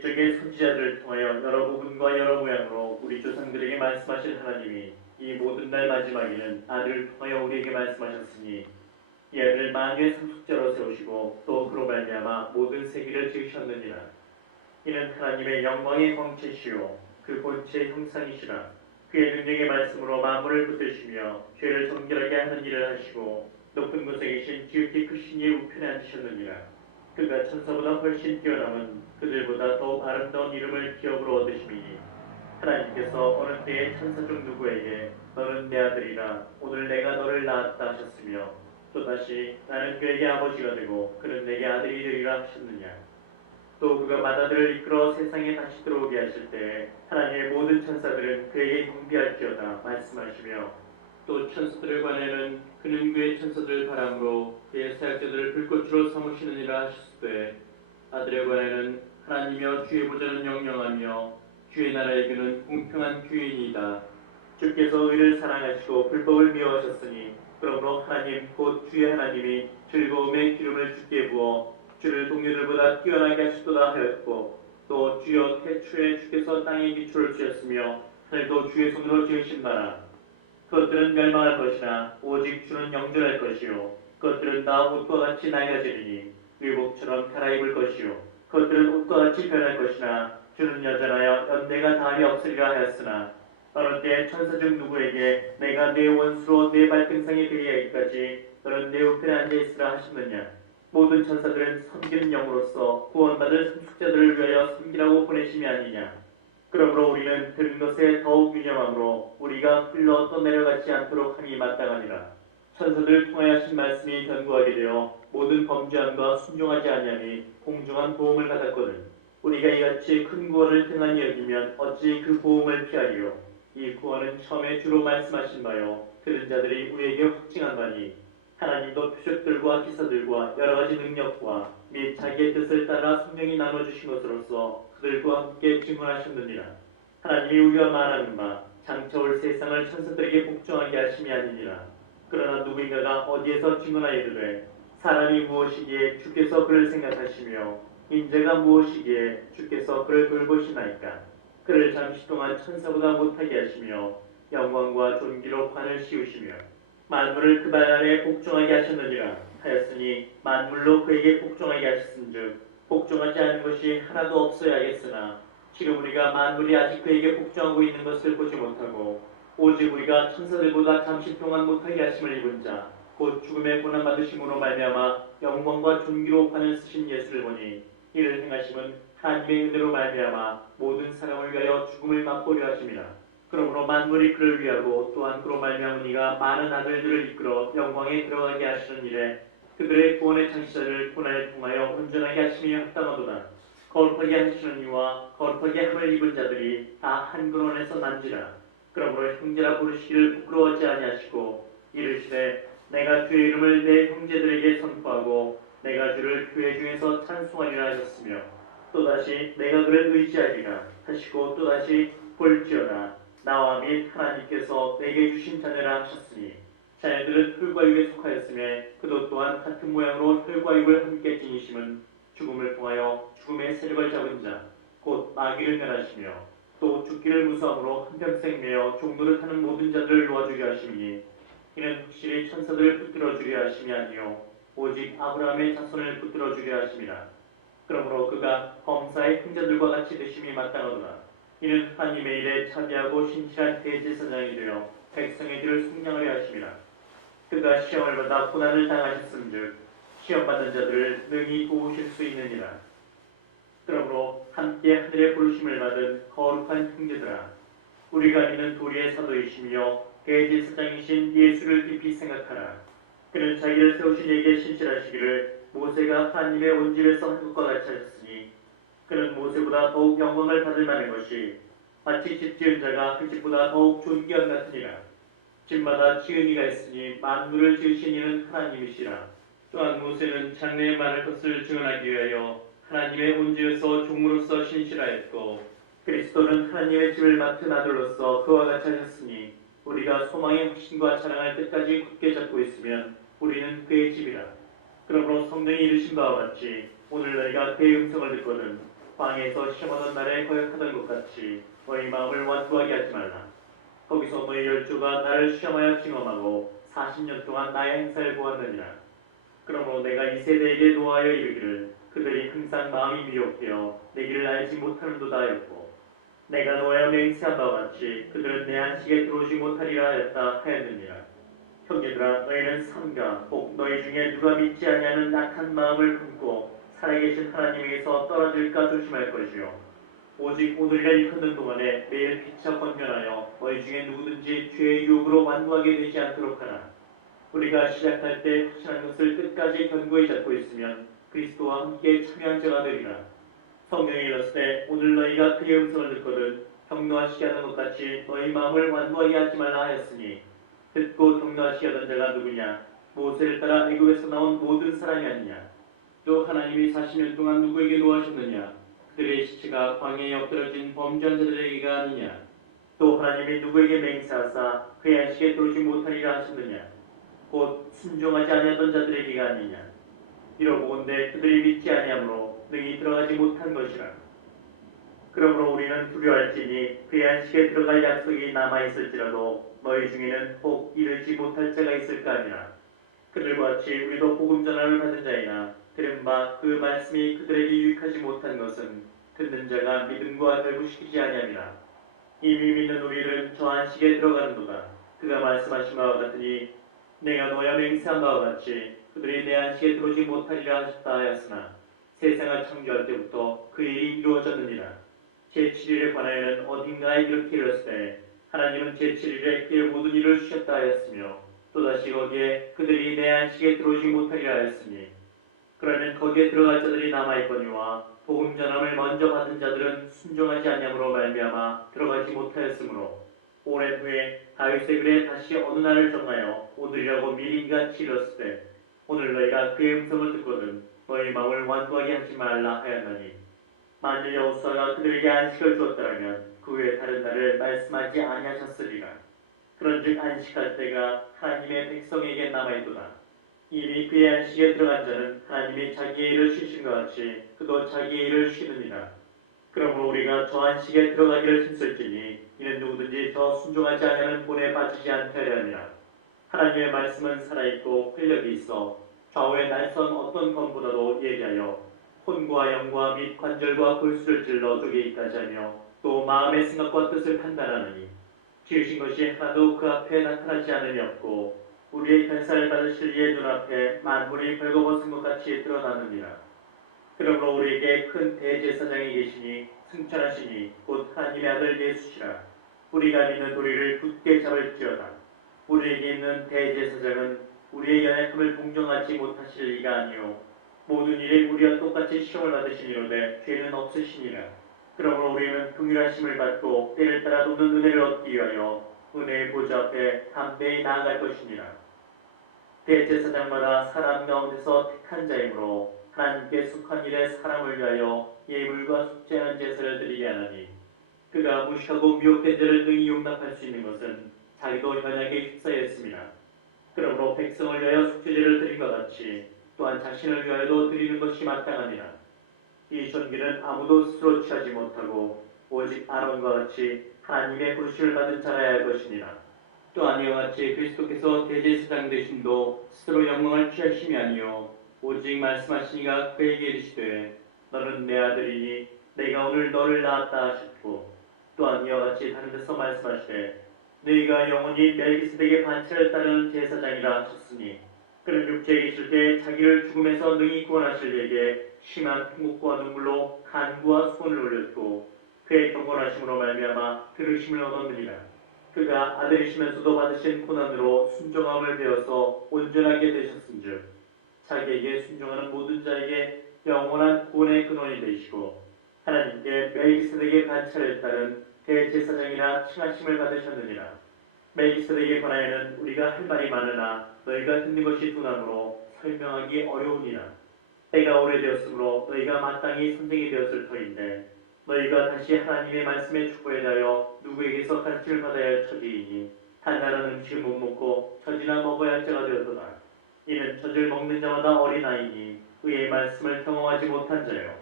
옛적의 선지자들을 통하여 여러 부분과 여러 모양으로 우리 조상들에게 말씀하신 하나님이 이 모든 날 마지막에는 아들을 통하여 우리에게 말씀하셨으니 이 아들을 만유의 상속자로 세우시고 또 그로 말미암아 모든 세계를 지으셨느니라. 이는 하나님의 영광의 광채시요 그 본체의 형상이시라. 그의 능력의 말씀으로 만물을 붙드시며 죄를 정결하게 하는 일을 하시고 높은 곳에 계신 지극히 크신 이의 우편에 앉으셨느니라. 그가 천사보다 훨씬 뛰어남은 그들보다 더욱 아름다운 이름을 기업으로 얻으심이니 하나님께서 어느 때에 천사 중 누구에게 너는 내 아들이라 오늘 내가 너를 낳았다 하셨으며 또다시 나는 그에게 아버지가 되고 그는 내게 아들이 되리라 하셨느냐. 또 그가 맏아들을 이끌어 세상에 다시 들어오게 하실 때 하나님의 모든 천사들은 그에게 경배할지어다 말씀하시며 또 천사들에 관해는 그는 그의 천사들 바람으로 그의 사역자들을 불꽃으로 삼으시느니라 하셨으되 아들에 관해는 하나님이여 주의 보좌는 영영하며 주의 나라의 교는 공평한 교인이다. 주께서 의를 사랑하시고 불법을 미워하셨으니 그러므로 하나님 곧 주의 하나님이 즐거움의 기름을 주께 부어 주를 동료들보다 뛰어나게 하시도다 하였고 또 주여 태초에 주께서 땅에 기초를 지었으며 하늘도 주의 손으로 지으신 바라. 그것들은 멸망할 것이나 오직 주는 영존할 것이요 그것들은 다 옷과 같이 낡아지리니 의복처럼 갈아입을 것이요 그것들은 옷과 같이 변할 것이나 주는 여전하여 연대가 다함이 없으리라 하였으나 어느 때 천사 중 누구에게 내가 내 원수로 내 발등상에 들이하기까지 너는 내 우편에 앉아있으라 하셨느냐. 모든 천사들은 섬기는 영으로서 구원받을 상속자들을 위하여 섬기라고 보내심이 아니냐. 그러므로 우리는 들은 것에 더욱 유념함으로 우리가 흘러 떠내려가지 않도록 함이 마땅하니라. 천사들을 통하여 하신 말씀이 견고하게 되어 모든 범죄함과 순종하지 아니함이 공정한 보응을 받았거든. 우리가 이같이 큰 구원을 등한히 여기면 어찌 그 보응을 피하리요. 이 구원은 처음에 주로 말씀하신 바요 들은 자들이 우리에게 확증한 바니 하나님도 표적들과 기사들과 여러 가지 능력과 및 자기의 뜻을 따라 성령이 나눠주신 것으로서 그들과 함께 증언하셨느니라. 하나님이 우리가 말하는 바 장차 올 세상을 천사들에게 복종하게 하심이 아니니라. 그러나 누구인가가 어디에서 증언하여 이르되 사람이 무엇이기에 주께서 그를 생각하시며 인자가 무엇이기에 주께서 그를 돌보시나이까. 그를 잠시 동안 천사보다 못하게 하시며 영광과 존귀로 관을 씌우시며 만물을 그 발 아래 복종하게 하셨느니라 하였으니 만물로 그에게 복종하게 하셨은즉 복종하지 않은 것이 하나도 없어야겠으나 지금 우리가 만물이 아직 그에게 복종하고 있는 것을 보지 못하고 오직 우리가 천사들보다 잠시 동안 못하게 하심을 입은 자 곧 죽음의 고난 받으심으로 말미암아 영광과 존귀로 관을 쓰신 예수를 보니 이를 행하심은 하나님의 은혜로 말미암아 모든 사람을 위하여 죽음을 맛보려 하심이라. 그러므로 만물이 그를 위하고 또한 그로 말미암은 이가 많은 아들들을 이끌어 영광에 들어가게 하시는 일에 그들의 구원의 창시자를 고난을 통하여 온전하게 하심이 합당하도다. 거룩하게 하시는 이와 거룩하게 함을 입은 자들이 다 한 근원에서 난지라. 그러므로 형제라 부르시기를 부끄러워하지 아니하시고 이르시되 내가 주의 이름을 내 형제들에게 선포하고 내가 주를 교회 중에서 찬송하리라 하셨으며 또다시 내가 그를 의지하리라 하시고 또다시 볼지어다 나와 및 하나님께서 내게 주신 자녀라 하셨으니 자녀들은 혈과 육에 속하였으며 그도 또한 같은 모양으로 혈과 육을 함께 지니심은 죽음을 통하여 죽음의 세력을 잡은 자 곧 마귀를 멸하시며 또 죽기를 무서함으로 한평생 매어 종로를 타는 모든 자들을 놓아주려 하심이니 이는 확실히 천사들을 붙들어 주려 하심이 아니요 오직 아브라함의 자손을 붙들어 주려 하심이라. 그러므로 그가 범사의 형제들과 같이 되심이 마땅하도다. 이는 하나님의 일에 자비하고 신실한 대제사장이 되어 백성의 뒤를 속량하려 하심이라. 그가 시험을 받아 고난을 당하셨음즉 시험받는 자들을 능히 도우실 수 있느니라. 그러므로 함께 하늘의 부르심을 받은 거룩한 형제들아 우리가 믿는 도리의 사도이시며 대제사장이신 예수를 깊이 생각하라. 그는 자기를 세우신 이에게 신실하시기를 모세가 하나님의 온집에서 한 것과 같이 하셨으니 그는 모세보다 더욱 영광을 받을 만한 것이 마치 집 지은 자가 그 집보다 더욱 존귀한 같으니라. 집마다 지은 이가 있으니 만물을 지으신 이는 하나님이시라. 또한 모세는 장래에 말할 것을 증언하기 위하여 하나님의 온집에서 종으로서 신실하였고 그리스도는 하나님의 집을 맡은 아들로서 그와 같이 하셨으니 우리가 소망의 확신과 자랑할 때까지 굳게 잡고 있으면 우리는 그의 집이라. 그러므로 성경이 이르신 바와 같이 오늘 너희가 그의 음성을 듣거든 광야에서 시험하던 날에 거역하던 것 같이 너희 마음을 완고하게 하지 말라. 거기서 너희 열조가 나를 시험하여 징험하고 40년 동안 나의 행사를 보았느니라. 그러므로 내가 이 세대에게 노하여 이르기를 그들이 항상 마음이 미혹되어 내 길을 알지 못하는도다 하였고, 내가 노하여 맹세한 바와 같이 그들은 내 안식에 들어오지 못하리라 하였다 하였느니라. 형제들아, 너희는 삼가 꼭 너희 중에 누가 믿지 아니하는 악한 마음을 품고 살아계신 하나님에게서 떨어질까 조심할 것이요, 오직 오늘이라 일컫는 동안에 매일 피차 권면하여 너희 중에 누구든지 죄의 유혹으로 완고하게 되지 않도록 하라. 우리가 시작할 때 확신한 것을 끝까지 견고히 잡고 있으면 그리스도와 함께 참여한 자가 되리라. 성경에 이르시되 오늘 너희가 그의 음성을 듣거든 경노하시게 하는 것 같이 너희 마음을 완고하게 하지 말라 하였으니, 듣고 경노하시게 하던 자가 누구냐? 모세를 따라 애굽에서 나온 모든 사람이 아니냐? 또 하나님이 40년 동안 누구에게 노하셨느냐? 그들의 시체가 광야에 엎드러진 범죄한 자들에게가 아니냐? 또 하나님이 누구에게 맹세하사 그의 안식에 들어오지 못하리라 하셨느냐? 곧 순종하지 아니하던 자들에게가 아니냐? 이러보건대 그들이 믿지 아니하므로 능히 들어가지 못한 것이라. 그러므로 우리는 두려워할지니 그의 안식에 들어갈 약속이 남아있을지라도 너희 중에는 혹 이르지 못할 자가 있을까 하니라. 그들과 같이 우리도 복음 전함을 받은 자이나 들은 바 그 말씀이 그들에게 유익하지 못한 것은 듣는 자가 믿음과 결부시키지 아니함이라. 이미 믿는 우리는 저 안식에 들어가는도다. 그가 말씀하신 바와 같으니 내가 너야 맹세한 바와 같이 그들이 내 안식에 들어오지 못하리라 하셨다 하였으나 세상을 창조할 때부터 그 일이 이루어졌느니라. 제7일에 관하여는 어딘가에 이렇게 이르시되 하나님은 제7일에 그의 모든 일을 쉬었다 하였으며, 또다시 거기에 그들이 내 안식에 들어오지 못하리라 하였으니, 그러면 거기에 들어갈 자들이 남아있거니와 복음 전함을 먼저 받은 자들은 순종하지 아니함으로 말미암아 들어가지 못하였으므로, 오랜 후에 다윗의 글에 다시 어느 날을 정하여 오늘이라고 미리 같이 이뤘으되 오늘 너희가 그의 음성을 듣거든 너희 마음을 완고하게 하지 말라 하였나니, 만일 여호수아가 그들에게 안식을 주었더라면 그 외에 다른 날을 말씀하지 아니하셨으리라. 그런즉 안식할 때가 하나님의 백성에게 남아있도다. 이미 그의 안식에 들어간 자는 하나님이 자기의 일을 쉬신 것 같이 그도 자기의 일을 쉬느니라. 그러므로 우리가 저 안식에 들어가기를 힘쓸지니 이는 누구든지 저 순종하지 아니하는 본에 빠지지 않게 하려 함이라. 하나님의 말씀은 살아있고 활력이 있어 좌우의 날선 어떤 검보다도 예리하여 혼과 영과 및 관절과 골수를 찔러 쪼개 있다지 하며 또 마음의 생각과 뜻을 판단하느니, 지으신 것이 하나도 그 앞에 나타나지 않음이 없고 우리의 변사를 받으실 이의 눈앞에 만물이 벌거벗은 것 같이 드러나느니라. 그러므로 우리에게 큰 대제사장이 계시니 승천하시니 곧 하나님의 아들 예수시라. 우리가 믿는 도리를 굳게 잡을지어다. 우리에게 있는 대제사장은 우리의 연약함을 동정하지 못하실 이가 아니요 모든 일에 우리와 똑같이 시험을 받으시니로되 죄는 없으시니라. 그러므로 우리는 긍휼하심을 받고 때를 따라 돕는 은혜를 얻기 위하여 은혜의 보좌 앞에 담대히 나아갈 것이니라. 대제사장마다 사람 가운데서 택한 자이므로 하나님께 속한 일에 사람을 위하여 예물과 속죄하는 제사를 드리게 하나니, 그가 무식하고 미혹된 자를 능히 용납할 수 있는 것은 자기도 연약에 휩싸였습니다. 그러므로 백성을 위하여 속죄제를 드린 것 같이 또한 자신을 위하여도 드리는 것이 마땅하니라. 이 존귀는 아무도 스스로 취하지 못하고 오직 아론과 같이 하나님의 부르심을 받은 자라야 할 것이니라. 또한 이와 같이 그리스도께서 대제사장 되심도 스스로 영광을 취하심이 아니요 오직 말씀하시니가 그에게 이르시되 너는 내 아들이니 내가 오늘 너를 낳았다 하셨고, 또한 이와 같이 다른 데서 말씀하시되 너희가 영원히 멜기세덱의 반차를 따르는 제사장이라 하셨으니, 그는 육체에 계실 때 자기를 죽음에서 능히 구원하실 이에게 심한 통곡과 눈물로 간구와 소원을 올렸고 그의 경건하심으로 말미암아 들으심을 얻었느니라. 그가 아들이시면서도 받으신 고난으로 순종함을 배워서 온전하게 되셨은즉 자기에게 순종하는 모든 자에게 영원한 구원의 근원이 되시고 하나님께 멜기세덱의 반차를 따른 대제사장이라 칭하심을 받으셨느니라. 멜기세덱에 관하여는 우리가 할 말이 많으나 너희가 듣는 것이 둔함으로 설명하기 어려우니라. 때가 오래되었으므로 너희가 마땅히 선생이 되었을 터인데 너희가 다시 하나님의 말씀에 축복에 대하여 누구에게서 가르침을 받아야 할 처지이니 단단한 음식을 못 먹고 젖이나 먹어야 할 자가 되었도다. 이는 젖을 먹는 자마다 어린아이니 의의 말씀을 경험하지 못한 자요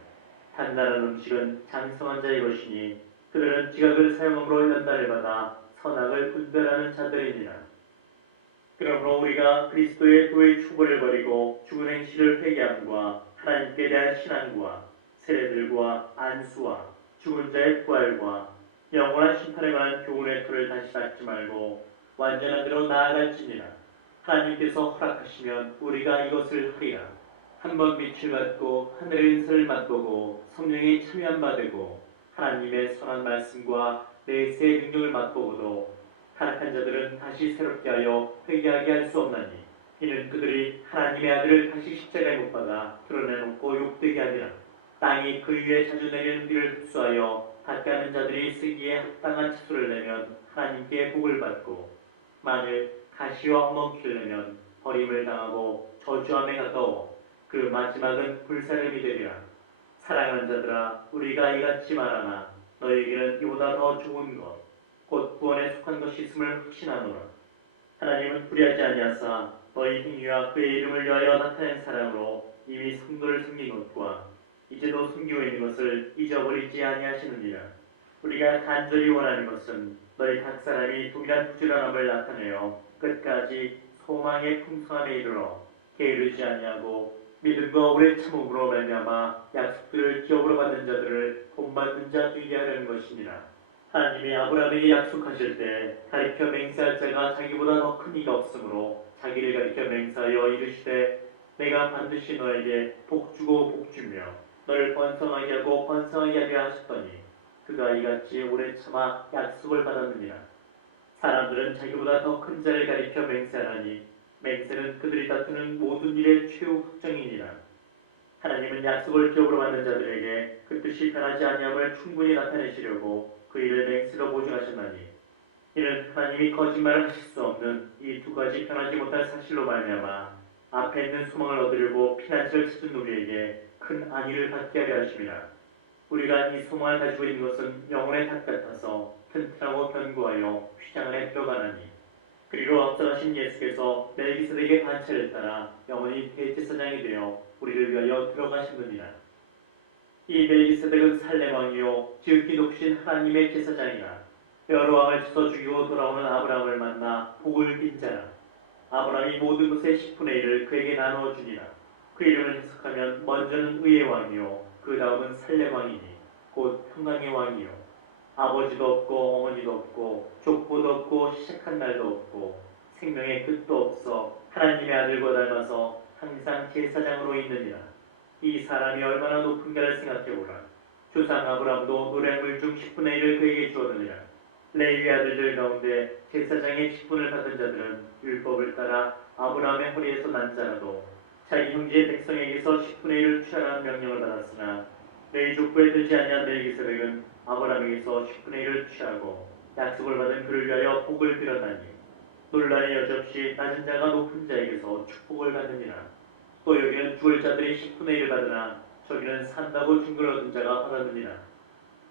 단단한 음식은 장성한 자의 것이니 그들은 지각을 사용함으로 연단을 받아 선악을 분별하는 자들이니라. 그러므로 우리가 그리스도의 도의 추구를 버리고 죽은 행실을 회개함과 하나님께 대한 신앙과 세례들과 안수와 죽은 자의 부활과 영원한 심판에 관한 교훈의 틀을 다시 닫지 말고 완전한 대로 나아갈지니라. 하나님께서 허락하시면 우리가 이것을 하리라. 한번 빛을 받고 하늘의 은사를 맛보고 성령의 참여한 바 되고 하나님의 선한 말씀과 내세의 능력을 맛보고도 타락한 자들은 다시 새롭게 하여 회개하게 할 수 없나니 이는 그들이 하나님의 아들을 다시 십자가에 못 박아 드러내놓고 욕되게 하리라. 땅이 그 위에 자주 내리는 비를 흡수하여 닦아는 자들이 쓰기에 합당한 채소를 내면 하나님께 복을 받고 만일 가시와 엉겅퀴를 내면 버림을 당하고 저주함에 가까워 그 마지막은 불사름이 되리라. 사랑하는 자들아 우리가 이같이 말하나 너희에게는 이보다 더 좋은 것 곧 구원에 속한 것이 있음을 확신하노라. 하나님은 불의하지 아니하사 너희 행위와 그의 이름을 위하여 나타낸 사랑으로 이미 성도를 섬긴 것과 이제도 섬기고 있는 것을 잊어버리지 아니하시느니라. 우리가 간절히 원하는 것은 너희 각 사람이 동일한 부지런함을 나타내어 끝까지 소망의 풍성함에 이르러 게으르지 아니하고 믿음과 오래 참음으로 말미암아 약속들을 기업으로 받는 자들을 본받는 자 되게 하려는 것이니라. 하나님이 아브라함에게 약속하실 때 가리켜 맹세할 자가 자기보다 더 큰 이가 없으므로 자기를 가리켜 맹세하여 이르시되 내가 반드시 너에게 복주고 복주며 너를 번성하게 하고 번성하게 하려 하셨더니 그가 이같이 오래 참아 약속을 받았느니라. 사람들은 자기보다 더 큰 자를 가리켜 맹세하나니 맹세는 그들이 다투는 모든 일의 최후 확정이니라. 하나님은 약속을 기업으로 받는 자들에게 그 뜻이 변하지 아니함을 충분히 나타내시려고 그 일을 맹세로 보증하셨나니 이는 하나님이 거짓말을 하실 수 없는 이 두 가지 변하지 못할 사실로 말미암아 앞에 있는 소망을 얻으려고 피난처를 찾은 우리에게 큰 안위를 갖게 하려 하심이라. 우리가 이 소망을 가지고 있는 것은 영혼의 닭 같아서 튼튼하고 견고하여 휘장 안에 들어가나니 그리로 앞서가신 예수께서 멜기세덱의 반차를 따라 영원히 대제사장이 되어 우리를 위하여 들어가셨느니라. 이 멜기세덱은 살렘 왕이요 지극히 높으신 하나님의 제사장이라. 여러 왕을 쳐서 죽이고 돌아오는 아브라함을 만나 복을 빈 자라. 아브라함이 모든 것의 10분의 1을 그에게 나누어 주니라. 그 이름을 해석하면 먼저는 의의 왕이요 그 다음은 살렘 왕이니 곧 평강의 왕이요 아버지도 없고 어머니도 없고 족보도 없고 시작한 날도 없고 생명의 끝도 없어 하나님의 아들과 닮아서 항상 제사장으로 있느니라. 이 사람이 얼마나 높은가를 생각해보라. 조상 아브라함도 노량물 중 10분의 1을 그에게 주었느니라. 레위 아들들 가운데 제사장의 직분을 받은 자들은 율법을 따라 아브라함의 허리에서 난 자라도 자기 형제의 백성에게서 10분의 1을 취하라는 명령을 받았으나 레위 족보에 들지 아니한 멜기세덱은 아브라함에게서 10분의 1을 취하고 약속을 받은 그를 위하여 복을 빌었나니 논란의 여지없이 낮은 자가 높은 자에게서 축복을 받느니라. 또 여기는 죽을 자들이 10분의 1을 받으나 저기는 산다고 증거를 얻은 자가 받았느니라.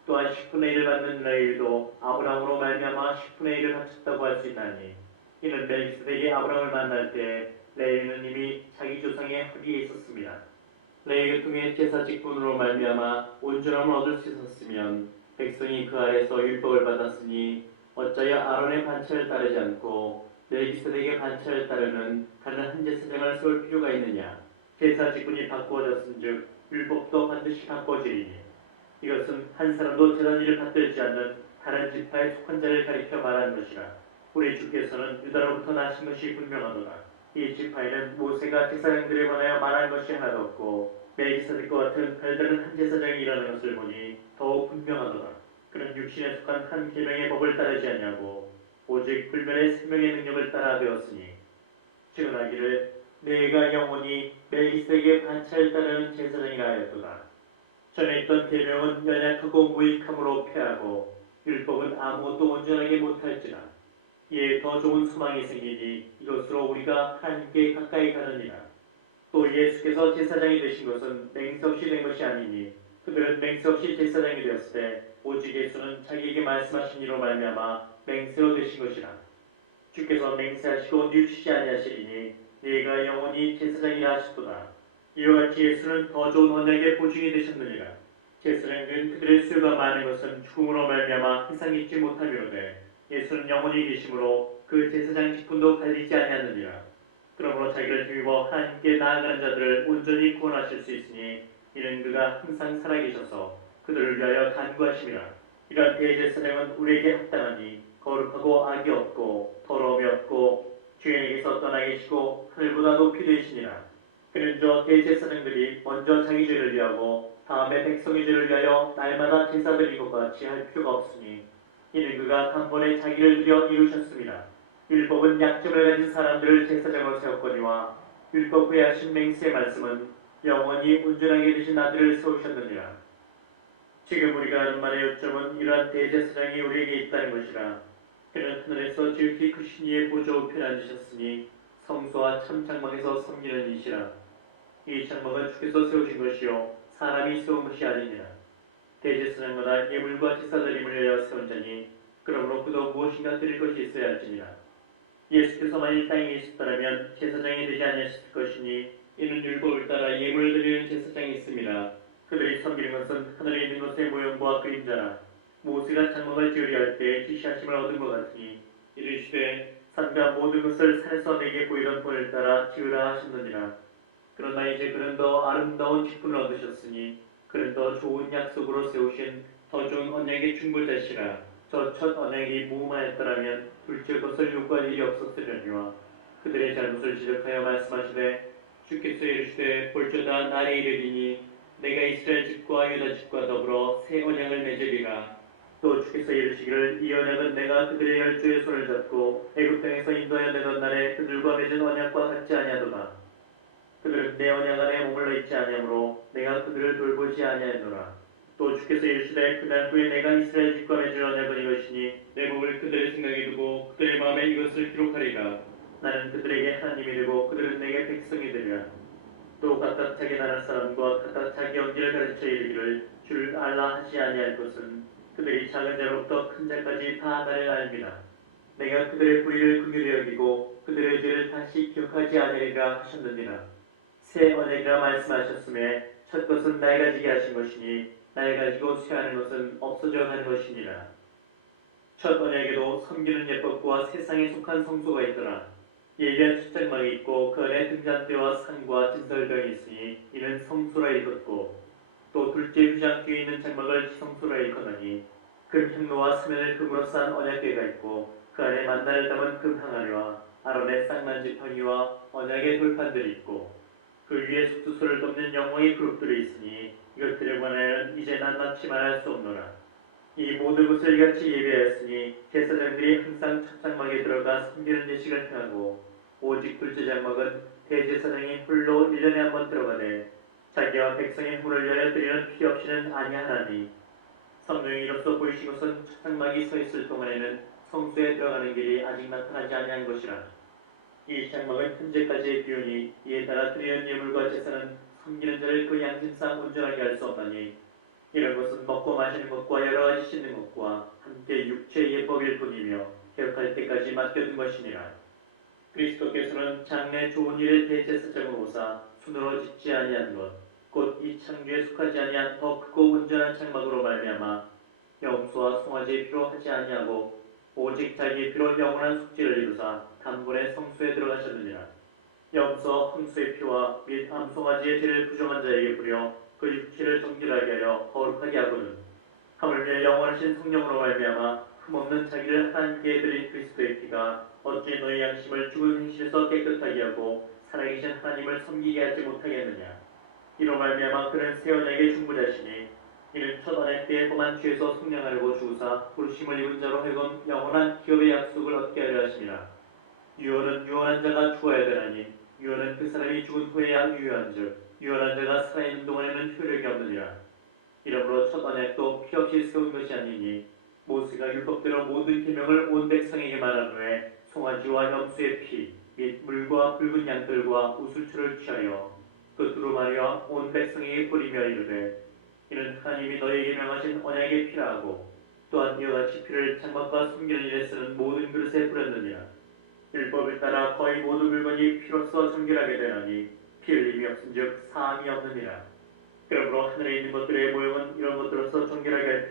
또한 10분의 1을 받는 레위도 아브라함으로 말미암아 10분의 1을 바쳤다고 할 수 있나니 이는 멜기세덱이 아브라함을 만날 때 레위는 이미 자기 조상의 허리에 있었습니다. 레위를 통해 제사 직분으로 말미암아 온전함을 얻을 수 있었으면 백성이 그 아래서 율법을 받았으니 어찌하여 아론의 반차를 따르지 않고 멜기세덱의 반차를 따르는 다른 한 제사장을 세울 필요가 있느냐. 제사 직분이 바꾸어졌은즉 율법도 반드시 바꿔지리니 이것은 한 사람도 제단 일을 받들지 않는 다른 지파에 속한 자를 가리켜 말하는 것이라. 우리 주께서는 유다로부터 나신 것이 분명하도다. 이 지파에는 모세가 제사장들에 관하여 말한 것이 하나도 없고 멜기세덱과 같은 별다른 한 제사장이 일하는 것을 보니 더욱 분명하도다. 그는 육신에 속한 한 계명의 법을 따르지 아니하고 오직 불변의 생명의 능력을 따라 되었으니 증언하기를 내가 영원히 멜기세덱의 반차를 따르는 제사장이라 하였도다. 전에 있던 계명은 연약하고 무익함으로 패하고 율법은 아무것도 온전하게 못할지라. 이에 더 좋은 소망이 생기니 이것으로 우리가 하나님께 가까이 가느니라. 또 예수께서 제사장이 되신 것은 맹세 없이 된 것이 아니니 그들은 맹세 없이 제사장이 되었을 때 오직 예수는 자기에게 말씀하신 이로 말미암아 맹세로 되신 것이라. 주께서 맹세하시고 뉘우치지 아니하시리니 네가 영원히 제사장이라 하셨도다. 이와 같이 예수는 더 좋은 언약의 보증이 되셨느니라. 제사장들은 그들의 수요가 많은 것은 죽음으로 말미암아 항상 잊지 못하미로되 예수는 영원히 계심으로 그 제사장 직분도 갈리지 아니하느니라. 그러므로 자기를 힘입어 하나님께 나아가는 자들을 온전히 구원하실 수 있으니 이는 그가 항상 살아계셔서 그들을 위하여 간구하심이라. 이런 대제사장은 우리에게 합당하니 거룩하고 악이 없고 더러움이 없고 주인에게서 떠나 계시고 하늘보다 높이 되시니라. 그는 저 대제사장들이 먼저 자기 죄를 위하고 다음에 백성의 죄를 위하여 날마다 제사드린 것 같이 할 필요가 없으니 이는 그가 단번에 자기를 위하여 이루셨습니다. 율법은 약점을 가진 사람들을 제사장으로 세웠거니와 율법 후에 하신 맹세의 말씀은 영원히 온전하게 되신 아들을 세우셨느니라. 지금 우리가 하는 말의 요점은 이러한 대제사장이 우리에게 있다는 것이라. 그는 하늘에서 지극히 크신 이의 보좌 우편에 앉으셨으니 성소와 참 장막에서 섬기는 이시라. 이 장막은 주께서 세우신 것이요 사람이 세운 것이 아니니라. 대제사장마다 예물과 제사드림을 위하여 세운 자니 그러므로 그도 무엇인가 드릴 것이 있어야 할지니라. 예수께서 만일 땅에 계셨더라면 제사장이 되지 아니하셨을 것이니 이는 율법을 따라 예물 드리는 제사장이 있습니다. 그들이 섬기는 것은 하늘에 있는 것의 모형과 그림자라. 모세가 장막을 지으려 할 때 지시하심을 얻은 것 같으니 이르시되 산과 모든 것을 산에서 내게 보이던 본을 따라 지으라 하셨느니라. 그러나 이제 그는 더 아름다운 직분을 얻으셨으니 그는 더 좋은 약속으로 세우신 더 좋은 언약의 중보자시라. 저 첫 언약이 무음하였더라면 둘째 것을 요구할 일이 없었으려니와 그들의 잘못을 지적하여 말씀하시되 주께서 이르시되 볼지어다 날이 이르리니 내가 이스라엘 집과 유다 집과 더불어 새 언약을 맺으리라. 또 주께서 이르시기를 이 언약은 내가 그들의 열조의 손을 잡고 애굽 땅에서 인도하여 내던 날에 그들과 맺은 언약과 같지 아니하도다. 그들은 내 언약 안에 머물러 있지 아니하므로 내가 그들을 돌보지 아니하였노라. 또 주께서 이르시되 그날 후에 내가 이스라엘 집과 맺을 언약은 이것이니 내 법을 그들의 생각에 두고 그들의 마음에 이것을 기록하리라. 나는 그들에게 하나님이 되고 그들은 내게 백성이 되리라. 또 각각 자기 나라 사람과 각각 자기 언지를 가르쳐 이르기를 줄 알라 하지 아니할 것은 그들이 작은 자로부터 큰 자까지 다 나를 알미라. 내가 그들의 불의를 긍휼히 여기고 그들의 죄를 다시 기억하지 아니하리라 하셨느니라. 새 언약이라 말씀하셨음에 첫 것은 낡아지게 하신 것이니 낡아지고 쇠하는 것은 없어져 가는 것이니라. 첫 언약에도 섬기는 예법과 세상에 속한 성소가 있더라. 예비한 숫장막이 있고 그 안에 등잔대와 상과 진설병이 있으니 이는 성소라 일컫고 또 둘째 휘장뒤에 있는 장막을 지성소라 일컫나니 금 향로와 스면을 금으로 쌓은 언약궤가 있고 그 안에 만나를 담은 금 항아리와 아론의 쌍난 지팡이와 언약의 돌판들이 있고 그 위에 속수소를 덮는 영광의 그룹들이 있으니 이것들에 관하여는 이제 낱낱이 말할 수 없노라. 이 모든 것을 이같이 예배하였으니 제사장들이 항상 첫 장막에 들어가 섬기는 예식을 행하고 오직 둘째 장막은 대제사장이 홀로 1년에 한 번 들어가되 자기와 백성의 물을 위하여 드리는 피 없이는 아니하나니 성령이 이로써 보이신 것은 첫 장막이 서 있을 동안에는 성소에 들어가는 길이 아직 나타나지 아니한 것이라. 이 장막은 현재까지의 비유니 이에 따라 드리는 예물과 제사는 섬기는 자를 그 양심상 온전하게 할 수 없나니 이런 것은 먹고 마시는 것과 여러 가지 씻는 것과 함께 육체의 예법일 뿐이며 개혁할 때까지 맡겨둔 것이니라. 그리스도께서는 장래 좋은 일의 대제사장으로 오사 손으로 짓지 아니한 것 곧 이 창조에 속하지 아니한 더 크고 온전한 장막으로 말미암아 염소와 송아지의 피로 하지 아니하고 오직 자기의 피로 영원한 속죄를 이루사 단번에 성소에 들어가셨느니라. 염소와 황소의 피와 및 암송아지의 죄를 부정한 자에게 부려 그 육체를 정결하게 하여 거룩하게 하거든 하물며 영원하신 성령으로 말미암아 흠없는 자기를 하나님께 드린 그리스도의 피가 어찌 너희 양심을 죽은 행실에서 깨끗하게 하고 살아계신 하나님을 섬기게 하지 못하겠느냐. 이로 말미암아 그는 새 언약의 중보자시니 이는 첫 언약 때에 범한 죄에서 속량하려고 주사 부르심을 입은 자로 하여금 영원한 기업의 약속을 얻게 하려 하심이라. 유언은 유언한 자가 죽어야 되나니 유언은 그 사람이 죽은 후에야 유효한즉 유언한 자가 살아있는 동안에는 효력이 없느니라. 이러므로 첫 언약도 피 없이 세운 것이 아니니 모세가 율법대로 모든 계명을 온 백성에게 말한 후에 송아지와 염소의 피 및 물과 붉은 양들과 우슬초를 취하여 그 두루마리와 온 백성에게 뿌리며 이르되 이는 하나님이 너희에게 명하신 언약의 피라 하고 또한 이와 같이 피를 장막과 섬기는 일에 쓰는 모든 그릇에 뿌렸느니라. 율법을 따라 거의 모든 물건이 피로써 정결하게 되나니 피 흘림이 없은즉 사함이 없느니라. 그러므로 하늘에 있는 것들의 모형은 이런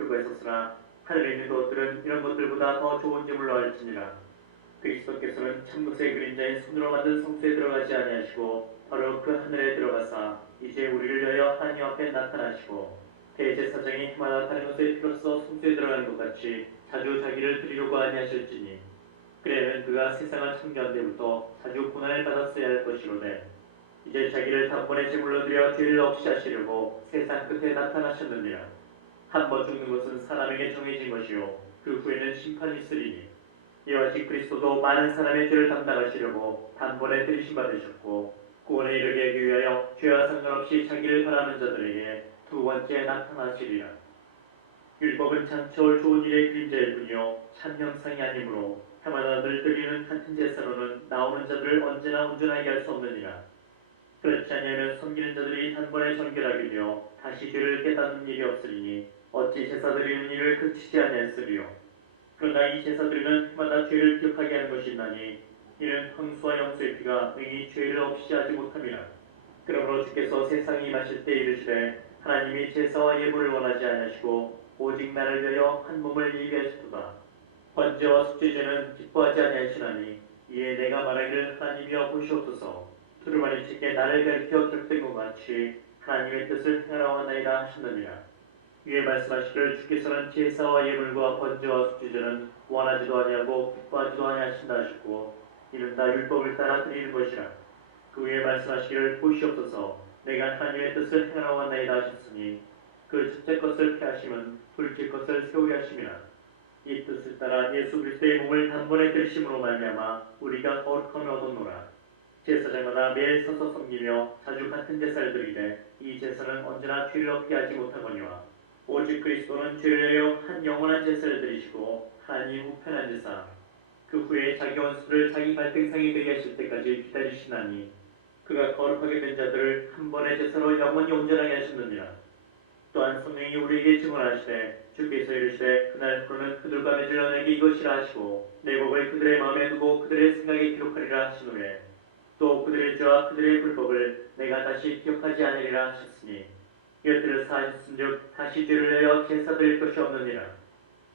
필요가 있었으나 하늘에 있는 것들은 이런 것들보다 더 좋은 제물로 할지니라. 그리스도께서는 참것의 그림자인 손으로 만든 성소에 들어가지 아니하시고 바로 그 하늘에 들어가사 이제 우리를 위하여 하나님 앞에 나타나시고 대제사장이 해마다 다른 것에 피로써 성소에 들어가는 것 같이 자주 자기를 드리려고 아니하실지니 그래는 그가 세상을 창조한 때부터 자주 고난을 받았어야 할 것이로되 이제 자기를 단번에 제물로 드려 죄를 없이 하시려고 세상 끝에 나타나셨느니라. 한 번 죽는 것은 사람에게 정해진 것이요 그 후에는 심판이 있으리니 이와 같이 그리스도도 많은 사람의 죄를 담당하시려고 단번에 들이심 받으셨고 구원에 이르게 하기 위하여 죄와 상관없이 자기를 바라는 자들에게 두 번째 나타나시리라. 율법은 장차올 좋은 일의 그림자일 뿐이요 참 형상이 아니므로 해마다 늘 드리는 같은 제사로는 나오는 자들을 언제나 온전하게 할 수 없느니라. 그렇지 아니하면 섬기는 자들이 단번에 정결하게 되어 다시 죄를 깨닫는 일이 없으리니 어찌 제사 드리는 일을 그치지 아니하였으리요. 그러나 이 제사 드리는 해마다 죄를 기억하게 하는 것이 있나니 이는 황수와 염소의 피가 능히 죄를 없이 하지 못함이라. 그러므로 주께서 세상에 임하실 때 이르시되 하나님이 제사와 예물을 원하지 아니하시고 오직 나를 위하여 한 몸을 예비하셨도다. 번제와 속죄제는 기뻐하지 아니하시나니 이에 내가 말하기를 하나님이여 보시옵소서 두루마리 찢게 나를 가리켜 결된 것 같이 하나님의 뜻을 행하라 하나이다 하셨느니라. 위에 말씀하시기를 주께서는 제사와 예물과 번제와 속죄제는 원하지도 아니하고 기뻐하지도 아니하신다 하셨고 이는 다 율법을 따라 드리는 것이라. 그 위에 말씀하시기를 보시옵소서 내가 하나님의 뜻을 행하라 하나이다 하셨으니 그 첫째 것을 피하심은 둘째 것을 세우려 하심이라. 이 뜻을 따라 예수 그리스도의 몸을 단번에 들이심으로 말미암아 우리가 거룩함을 얻었노라. 제사장마다 매일 서서 섬기며 자주 같은 제사를 드리되 이 제사는 언제나 죄를 없게 하지 못하거니와 오직 그리스도는 죄를 위하여 한 영원한 제사를 드리시고 하나님 우편한 제사 그 후에 자기 원수를 자기 발등상에 되게 하실 때까지 기다리시나니 그가 거룩하게 된 자들을 한 번의 제사로 영원히 온전하게 하셨느니라. 또한 성령이 우리에게 증언하시되 주께서 이르시되 그날부로는 그들과 맺을 언약이 이것이라 하시고 내 법을 그들의 마음에 두고 그들의 생각에 기록하리라 하신 후에 또 그들의 죄와 그들의 불법을 내가 다시 기억하지 아니리라 하셨으니 이것들을 사하셨은즉 다시 죄를 내어 제사 드릴 것이 없느니라.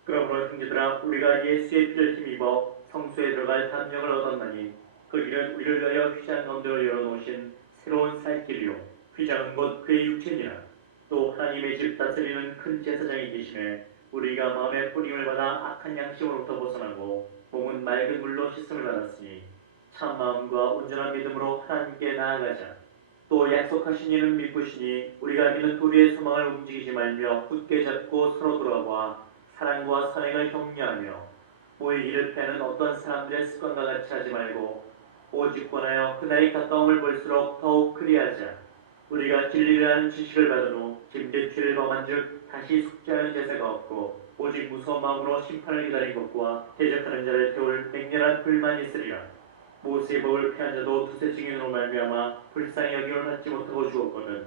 그러므로 형제들아 우리가 예수의 피를 힘입어 성소에 들어갈 담력을 얻었나니 그 길은 우리를 위하여 휘장 가운데로 열어놓으신 새로운 살 길이요 휘장은 곧 그의 육체니라. 또 하나님의 집 다스리는 큰 제사장이 계시매 우리가 마음의 뿌림을 받아 악한 양심으로부터 벗어나고 몸은 맑은 물로 씻음을 받았으니 참 마음과 온전한 믿음으로 하나님께 나아가자. 또 약속하신 이는 믿으시니 우리가 믿는 도리의 소망을 움직이지 말며 굳게 잡고 서로 돌아봐 사랑과 선행을 격려하며 모이기를 패는 어떤 사람들의 습관과 같이 하지 말고 오직 권하여 그날이 가까움을 볼수록 더욱 그리하자. 우리가 진리를 아는 지식을 받은 후 짐짓 죄를 범한즉 다시 속죄하는 제사가 없고 오직 무서운 마음으로 심판을 기다린 것과 대적하는 자를 태울 맹렬한 불만이 있으리라. 모세의 법을 피한 자도 두세 증인으로 말미암아 불쌍히 여김을 받지 못하고 죽었거든.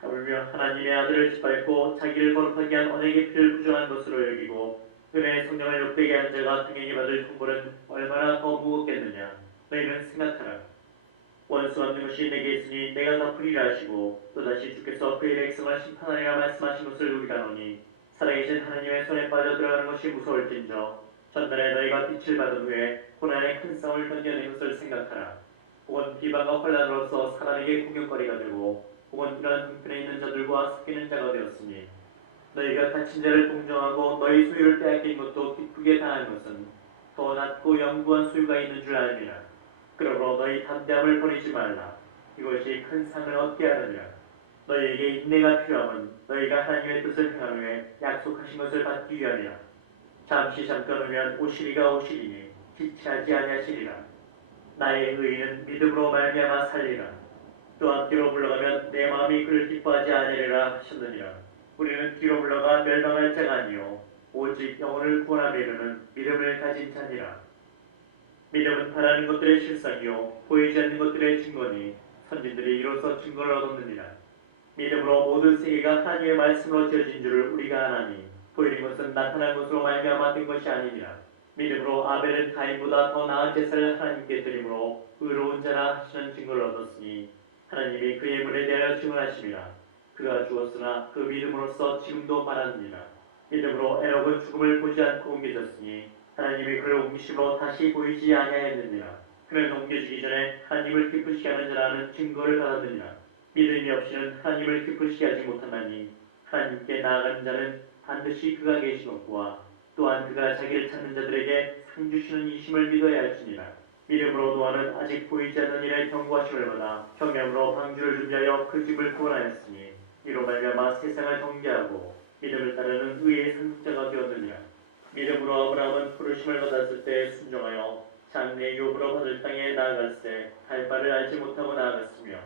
하물며 하나님의 아들을 짓밟고 자기를 거룩하게 한 언약의 피를 부정한 것으로 여기고 은혜의 성령을 욕되게 한 자가 당연히 받을 형벌은 얼마나 더 무겁겠느냐. 너희는 생각하라. 원수 받는 것이 내게 있으니 내가 갚으리라 하시고 또다시 주께서 그의 백성을 심판하리라 말씀하신 것을 우리가 노니 살아계신 하나님의 손에 빠져 들어가는 것이 무서울진저 전날에 너희가 빛을 받은 후에 고난의 큰 싸움을 견뎌낸 것을 생각하라. 혹은 비방과 혼란으로서 사람에게 공격거리가 되고 혹은 이러한 형편에 있는 자들과 섞이는 자가 되었으니 너희가 갇힌 자를 동정하고 너희 소유를 빼앗긴 것도 기쁘게 당한 것은 더 낮고 영구한 소유가 있는 줄 알미라. 그러므로 너희 담대함을 버리지 말라. 이것이 큰 상을 얻게 하느니라. 너희에게 인내가 필요함은 너희가 하나님의 뜻을 행한 후에 약속하신 것을 받기 위함이라. 잠시 잠깐 오면 오시리가 오시리니 지체하지 아니하시리라. 나의 의인은 믿음으로 말미암아 살리라. 또한 뒤로 물러가면 내 마음이 그를 기뻐하지 아니하리라 하셨느니라. 우리는 뒤로 물러가 멸망할 자가 아니요 오직 영혼을 구원함에 이르는 믿음을 가진 자니라. 믿음은 바라는 것들의 실상이요 보이지 않는 것들의 증거니 선진들이 이로써 증거를 얻었느니라. 믿음으로 모든 세계가 하나님의 말씀으로 지어진 줄을 우리가 아나니 보이는 것은 나타난 것으로 말미암아 된 것이 아니니라. 믿음으로 아벨은 가인보다 더 나은 제사를 하나님께 드림으로 의로운 자라 하시는 증거를 얻었으니 하나님이 그의 문에 대하여 증언하심이라. 그가 죽었으나 그 믿음으로써 지금도 말하느니라. 믿음으로 에녹은 죽음을 보지 않고 옮겨졌으니 하나님이 그를 옮기심으로 다시 보이지 아니하였느니라. 그는 옮겨지기 전에 하나님을 기쁘시게 하는 자라는 증거를 받았느니라. 믿음이 없이는 하나님을 기쁘시게 하지 못하나니 하나님께 나아가는 자는 반드시 그가 계신 없고와 또한 그가 자기를 찾는 자들에게 상 주시는 이심을 믿어야 할지니라. 믿음으로 노아는 아직 보이지 않는 일에 경고하심을 받아 경영으로 방주를 준비하여 그 집을 구원하였으니 이로 말미암아 세상을 정죄하고 믿음을 따르는 의의 상속자가 되었느니라. 믿음으로 아브라함은 부르심을 받았을 때 순종하여 장래 유업으로 받을 땅에 나아갔을 갈 바를 알지 못하고 나아갔으며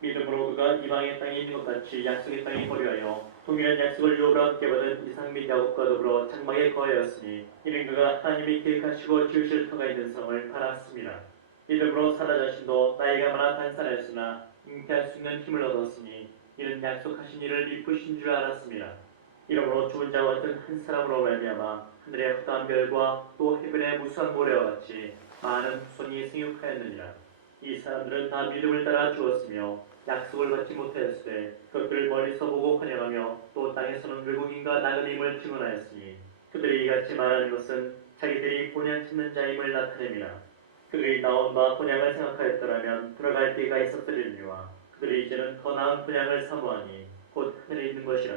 믿음으로 그가 이방의 땅에 있는 것 같이 약속의 땅에 거류하여 동일한 약속을 유업으로 함께 받은 이삭 및 야곱과 더불어 장막에 거하였으니 이는 그가 하나님이 계획하시고 지으실 터가 있는 성을 팔았습니다. 믿음으로 사라 자신도 나이가 많아 단산하였으나 잉태할 수 있는 힘을 얻었으니 이는 약속하신 이를 미쁘신 줄 알았습니다. 이러므로 죽은 자와 같은 한 사람으로 말미암아 하늘의 헛다한 별과 또 해변의 무수한 모래와 같이 많은 후손이 생육하였느니라. 이 사람들은 다 믿음을 따라 죽었으며 약속을 받지 못하였을 때 그것들을 멀리서 보고 환영하며 또 땅에서는 외국인과 나그네임을 증언하였으니 그들이 이같이 말하는 것은 자기들이 본향 찾는 자임을 나타냅니다. 그들이 나온 바 본향을 생각하였더라면 들어갈 기회가 있었으리니와 그들이 이제는 더 나은 본향을 사모하니 곧 하늘에 있는 것이라.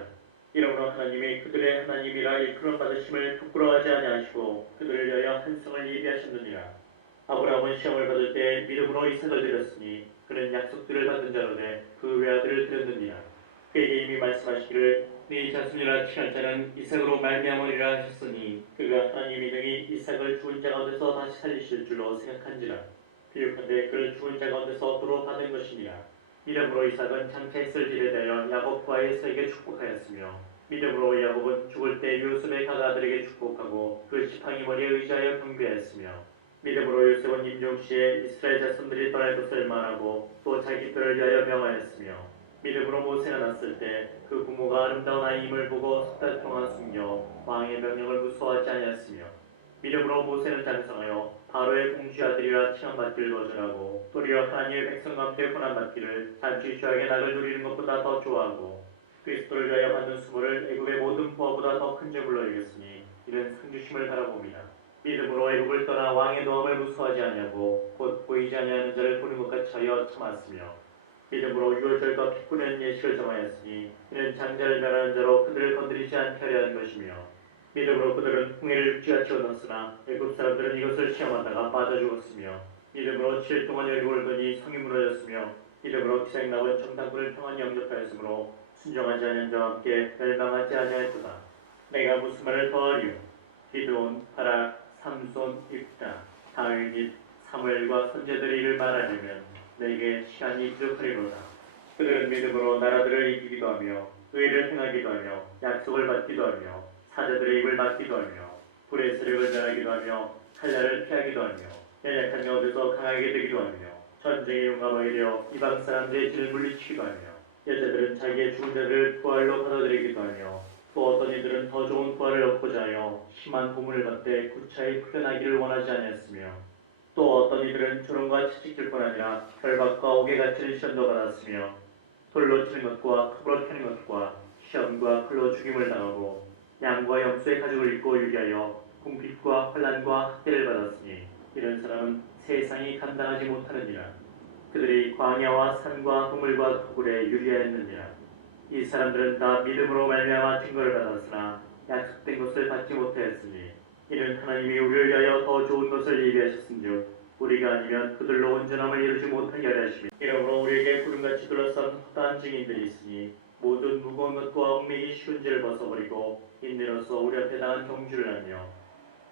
이러므로 하나님이 그들의 하나님이라 일컬음 받으심을 부끄러워하지 아니하시고 그들을 위하여 한 성을 예비하셨느니라. 아브라함은 시험을 받을 때 믿음으로 이삭을 드렸으니 그는 약속들을 받은 자로되 그 외아들을 드렸느니라. 그에게 이미 말씀하시기를 네 자손이라 칭할 자는 이삭으로 말미암으리라 하셨으니 그가 하나님이 능히 이삭을 죽은 자 가운데서 다시 살리실 줄로 생각한지라. 비유컨대 그를 죽은 자 가운데서 도로 받은 것이니라. 믿음으로 이삭은 장차 있을 일에 대하여 야곱과 에서에게 축복하였으며 믿음으로 야곱은 죽을 때 요셉의 가가들에게 축복하고 그 지팡이 머리에 의지하여 경배하였으며 믿음으로 요셉은 임종시에 이스라엘 자손들이 떠날 것을 말하고 또 자기 뼈를 위하여 명하였으며 믿음으로 모세가 났을 때 그 부모가 아름다운 아이임을 보고 석 달 동안 숨겨 왕의 명령을 무서워하지 아니하였으며 믿음으로 모세는 장성하여 바로의 공주 아들이라 칭함받기를 거절하고 도리어 하나님의 백성과 함께 고난받기를 잠시 죄악의 낙을 누리는 것보다 더 좋아하고 그리스도를 위하여 받는 수모를 애굽의 모든 부하보다 더 큰 죄물로 여겼으니 이는 상주심을 바라봅니다. 믿음으로 애굽을 떠나 왕의 노함을 무서워하지 아니하고 곧 보이지 아니하는 자를 보는 것 같이 하여 참았으며 믿음으로 유월절과 피꾸는 예식을 정하였으니 이는 장자를 멸하는 자로 그들을 건드리지 않게 하려 한 것이며 믿음으로 그들은 홍해를 육지같이 건넜으나 애굽 사람들은 이것을 시험하다가 빠져 죽었으며 믿음으로 7일 동안 애굽을 거니 성이 무너졌으며 믿음으로 기생나온 정탐꾼을 평안히 영접하였으므로 순종하지 아니한 자와 함께 멸망하지 아니하였도다. 내가 무슨 말을 더하리요. 기드온, 바락, 삼손, 입다, 다윗 및 사무엘과 선제들의 일을 말하려면 내게 시간이 부족하리로다. 그들은 믿음으로 나라들을 이기기도 하며 의를 행하기도 하며 약속을 받기도 하며 사자들의 입을 막기도 하며 불의 세력을 멸하기도 하며 칼날을 피하기도 하며 연약한 가운데서 강하게 되기도 하며 전쟁에 용감하게 되어 이방 사람들의 진을 물리치기도 하며 여자들은 자기의 죽은 자들을 부활로 받아들이기도 하며 또 어떤 이들은 더 좋은 부활을 얻고자 하여 심한 고문을 받되 구차히 풀려나기를 원하지 아니했으며 또 어떤 이들은 조롱과 채찍질뿐 아니라 결박과 옥에 갇히는 시험도 받았으며 돌로 치는 것과 톱으로 캐는 것과 시험과 칼로 죽임을 당하고 양과 염소의 가죽을 입고 유리하여 궁핍과 환난과 학대를 받았으니 이런 사람은 세상이 감당하지 못하느니라. 그들이 광야와 산과 동물과 토굴에 유리하였느니라. 이 사람들은 다 믿음으로 말미암아 증거를 받았으나 약속된 것을 받지 못하였으니 이는 하나님이 우리를 위하여 더 좋은 것을 예비하셨은즉 우리가 아니면 그들로 온전함을 이루지 못하게 하려 하시며 이러므로 우리에게 구름같이 둘러싼 허다한 증인들이 있으니 모든 무거운 것과 얽매기 쉬운 죄를 벗어버리고 인내로서 우리 앞에 당한 경주를 하며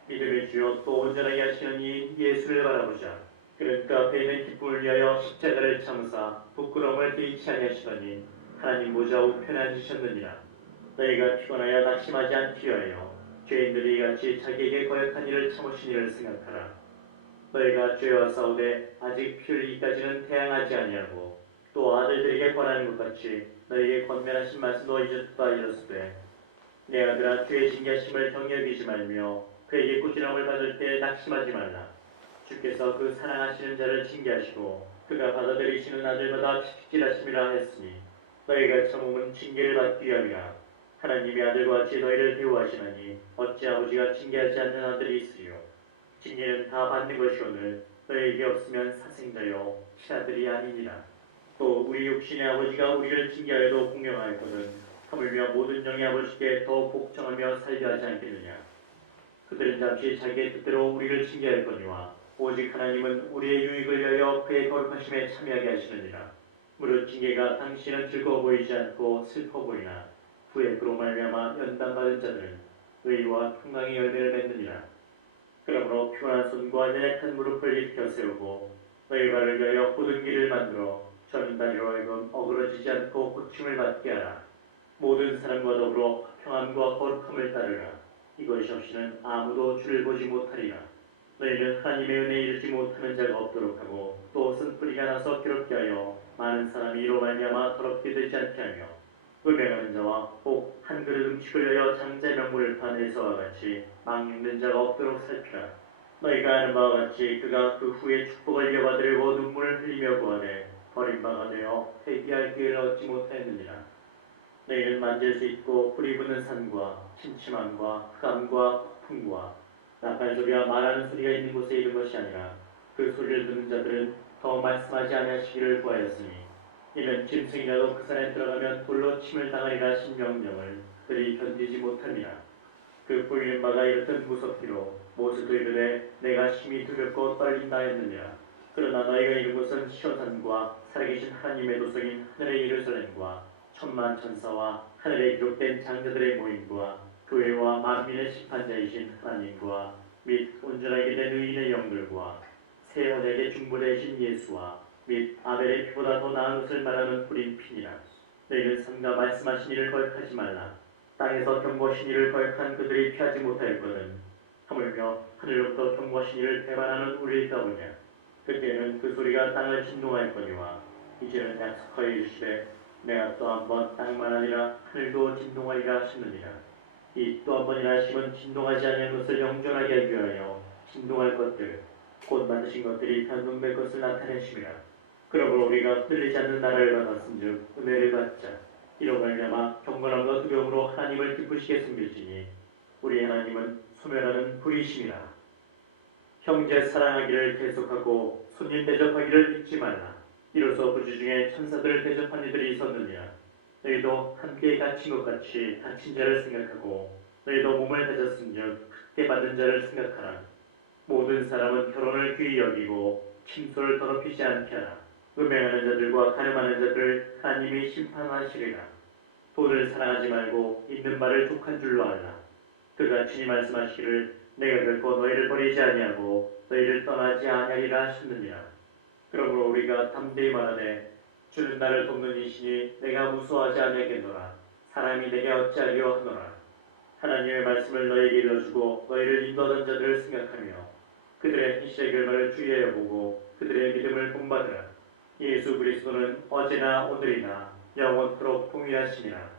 믿음의 주여 또 온전하게 하시는 이 예수를 바라보자. 그는 그 앞에 있는 기쁨을 위하여 십자가를 참으사 부끄러움을 개의치 아니하시더니 하나님 보좌 우편에 앉으셨느니라. 너희가 피곤하여 낙심하지 않기 위하여 죄인들이 이같이 자기에게 거역한 일을 참으신 이를 생각하라. 너희가 죄와 싸우되 아직 피 흘리기까지는 태양하지 아니하고 또 아들들에게 권하는 것 같이 너희에게 권면하신 말씀도 잊었다 이르시되 내 아들아 주의 징계하심을 경여기지 말며 그에게 꾸지람을 받을 때 낙심하지 말라. 주께서 그 사랑하시는 자를 징계하시고 그가 받아들이시는 아들마다 채찍질하심이라 했으니 너희가 참음은 징계를 받기 위함이라. 하나님이 아들과 같이 너희를 대우하시나니 어찌 아버지가 징계하지 않는 아들이 있으리요. 징계는 다 받는 것이오늘 너희에게 없으면 사생자여 친아들이 아니니라. 또 우리 육신의 아버지가 우리를 징계하여도 공경하였거든 하물며 모든 영의 아버지께 더 복종하며 살게 하지 않겠느냐. 그들은 잠시 자기의 뜻대로 우리를 징계할거니와 오직 하나님은 우리의 유익을 위하여 그의 거룩하심에 참여하게 하시느니라. 무릇 징계가 당신은 즐거워 보이지 않고 슬퍼 보이나 후에 그로 말미암아 연단받은 자들은 의와 평강의 열매를 맺느니라. 그러므로 피곤한 손과 연약한 무릎을 일으켜 세우고 너희 발을 위하여 곧은 길을 만들어 저는 다리로 하여금 어그러지지 않고 고침을 받게 하라. 모든 사람과 더불어 평안과 거룩함을 따르라. 이것이 없이는 아무도 주를 보지 못하리라. 너희는 하나님의 은혜에 이르지 못하는 자가 없도록 하고 또 쓴뿌리가 나서 괴롭게 하여 많은 사람이 이로 말미암아 더럽게 되지 않게 하며 음행하는 자와 꼭 한 그릇 음식을 위하여 장자의 명물을 판 에서와 같이 망령된 자가 없도록 살피라. 너희가 아는 바와 같이 그가 그 후에 축복을 이어받으려고 눈물을 흘리며 구하되 버림받아 되어 회개할 기회를 얻지 못하였느니라. 너희는 만질 수 있고 불이 붙는 산과 침침함과 흑암과 폭풍과 나팔 소리와 말하는 소리가 있는 곳에 이른 것이 아니라 그 소리를 듣는 자들은 더 말씀하지 아니하시기를 구하였으니 이는 짐승이라도 그 산에 들어가면 돌로 침을 당하리라 하신 명령을 그들이 견디지 못함이라. 그 보이는 바가 이렇듯 무섭기로 모세도 이르되 내가 심히 두렵고 떨린다 했느니라. 그러나 너희가 이른 곳은 시온산과 살아계신 하나님의 도성인 하늘의 예루살렘과 천만 천사와 하늘에 기록된 장자들의 모임과 교회와 만민의 심판자이신 하나님과 및 온전하게 된 의인의 영들과 새 언약의 중보자이신 예수와 및 아벨의 피보다 더 나은 것을 말하는 뿌린 피니라. 너희는 삼가 말씀하신 이를 거역하지 말라. 땅에서 경고하신 이를 거역한 그들이 피하지 못하였거든. 하물며 하늘로부터 경고하신 이를 배반하는 우리일까 보냐. 그때는 그 소리가 땅을 진동하였거니와 이제는 약속하여 이르시되 내가 또 한 번 땅만 아니라 하늘도 진동하리라 하시느니라. 이 또 한 번이라 하심은 진동하지 아니한 것을 영존하게 하기 위하여 진동할 것들 곧 만드신 것들이 변동될 것을 나타내심이라. 그러므로 우리가 흔들리지 않는 나라를 받았은즉 은혜를 받자. 이로 말미암아 경건함과 두려움으로 하나님을 기쁘시게 섬길지니 우리 하나님은 소멸하는 불이심이라. 형제 사랑하기를 계속하고 손님 대접하기를 잊지 말라. 이로써 부주 중에 천사들을 대접한 이들이 있었느니라. 너희도 함께 갇힌 것 같이 갇힌 자를 생각하고 너희도 몸을 가졌은즉 크게 받은 자를 생각하라. 모든 사람은 결혼을 귀히 여기고 침소를 더럽히지 않게 하라. 음행하는 자들과 가늠하는 자들을 하나님이 심판하시리라. 돈을 사랑하지 말고 있는 말을 족한 줄로 알라. 그가 친히 말씀하시기를 내가 결코 너희를 버리지 아니하고 너희를 떠나지 아니하리라 하셨느니라. 그러므로 우리가 담대히 말하되 주는 나를 돕는 이시니 내가 무서워하지 아니하겠노라. 사람이 내게 어찌하리요 하노라. 하나님의 말씀을 너희에게 일러주고 너희를 인도하던 자들을 생각하며 그들의 희생의 결말을 주의하여 보고 그들의 믿음을 본받으라. 예수 그리스도는 어제나 오늘이나 영원토록 동일하시니라.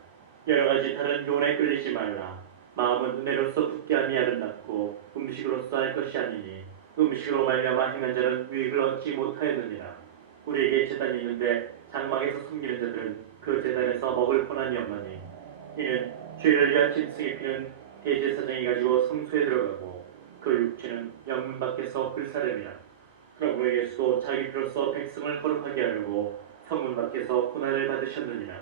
여러가지 다른 교훈에 끌리지 말라. 마음은 은혜로서 굳게 함이 아름답고 음식으로서 할 것이 아니니 음식으로 말미암아 행한 자는 유익을 얻지 못하였느니라. 우리에게 제단이 있는데 장막에서 섬기는 자들은 그 제단에서 먹을 권한이 없나니 이는 죄를 위한 짐승의 피는 대제사장이 가지고 성소에 들어가고 그 육체는 영문 밖에서 불사름이라. 그러므로 예수도 자기 피로써 백성을 거룩하게 하려고 성문 밖에서 고난을 받으셨느니라.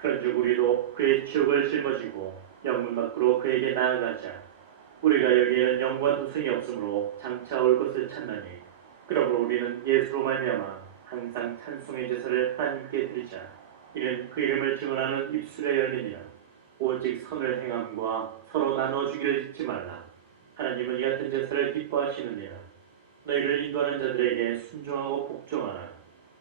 그런즉 우리도 그의 지옥을 짊어지고 영문 밖으로 그에게 나아가자. 우리가 여기에는 영과 도성이 없으므로 장차 올 것을 찾나니 그러므로 우리는 예수로 말미암아 항상 찬송의 제사를 하나님께 드리자. 이는 그 이름을 증언하는 입술의 열매니라. 오직 선을 행함과 서로 나눠주기를 잊지 말라. 하나님은 이 같은 제사를 기뻐하시느니라. 너희를 인도하는 자들에게 순종하고 복종하라.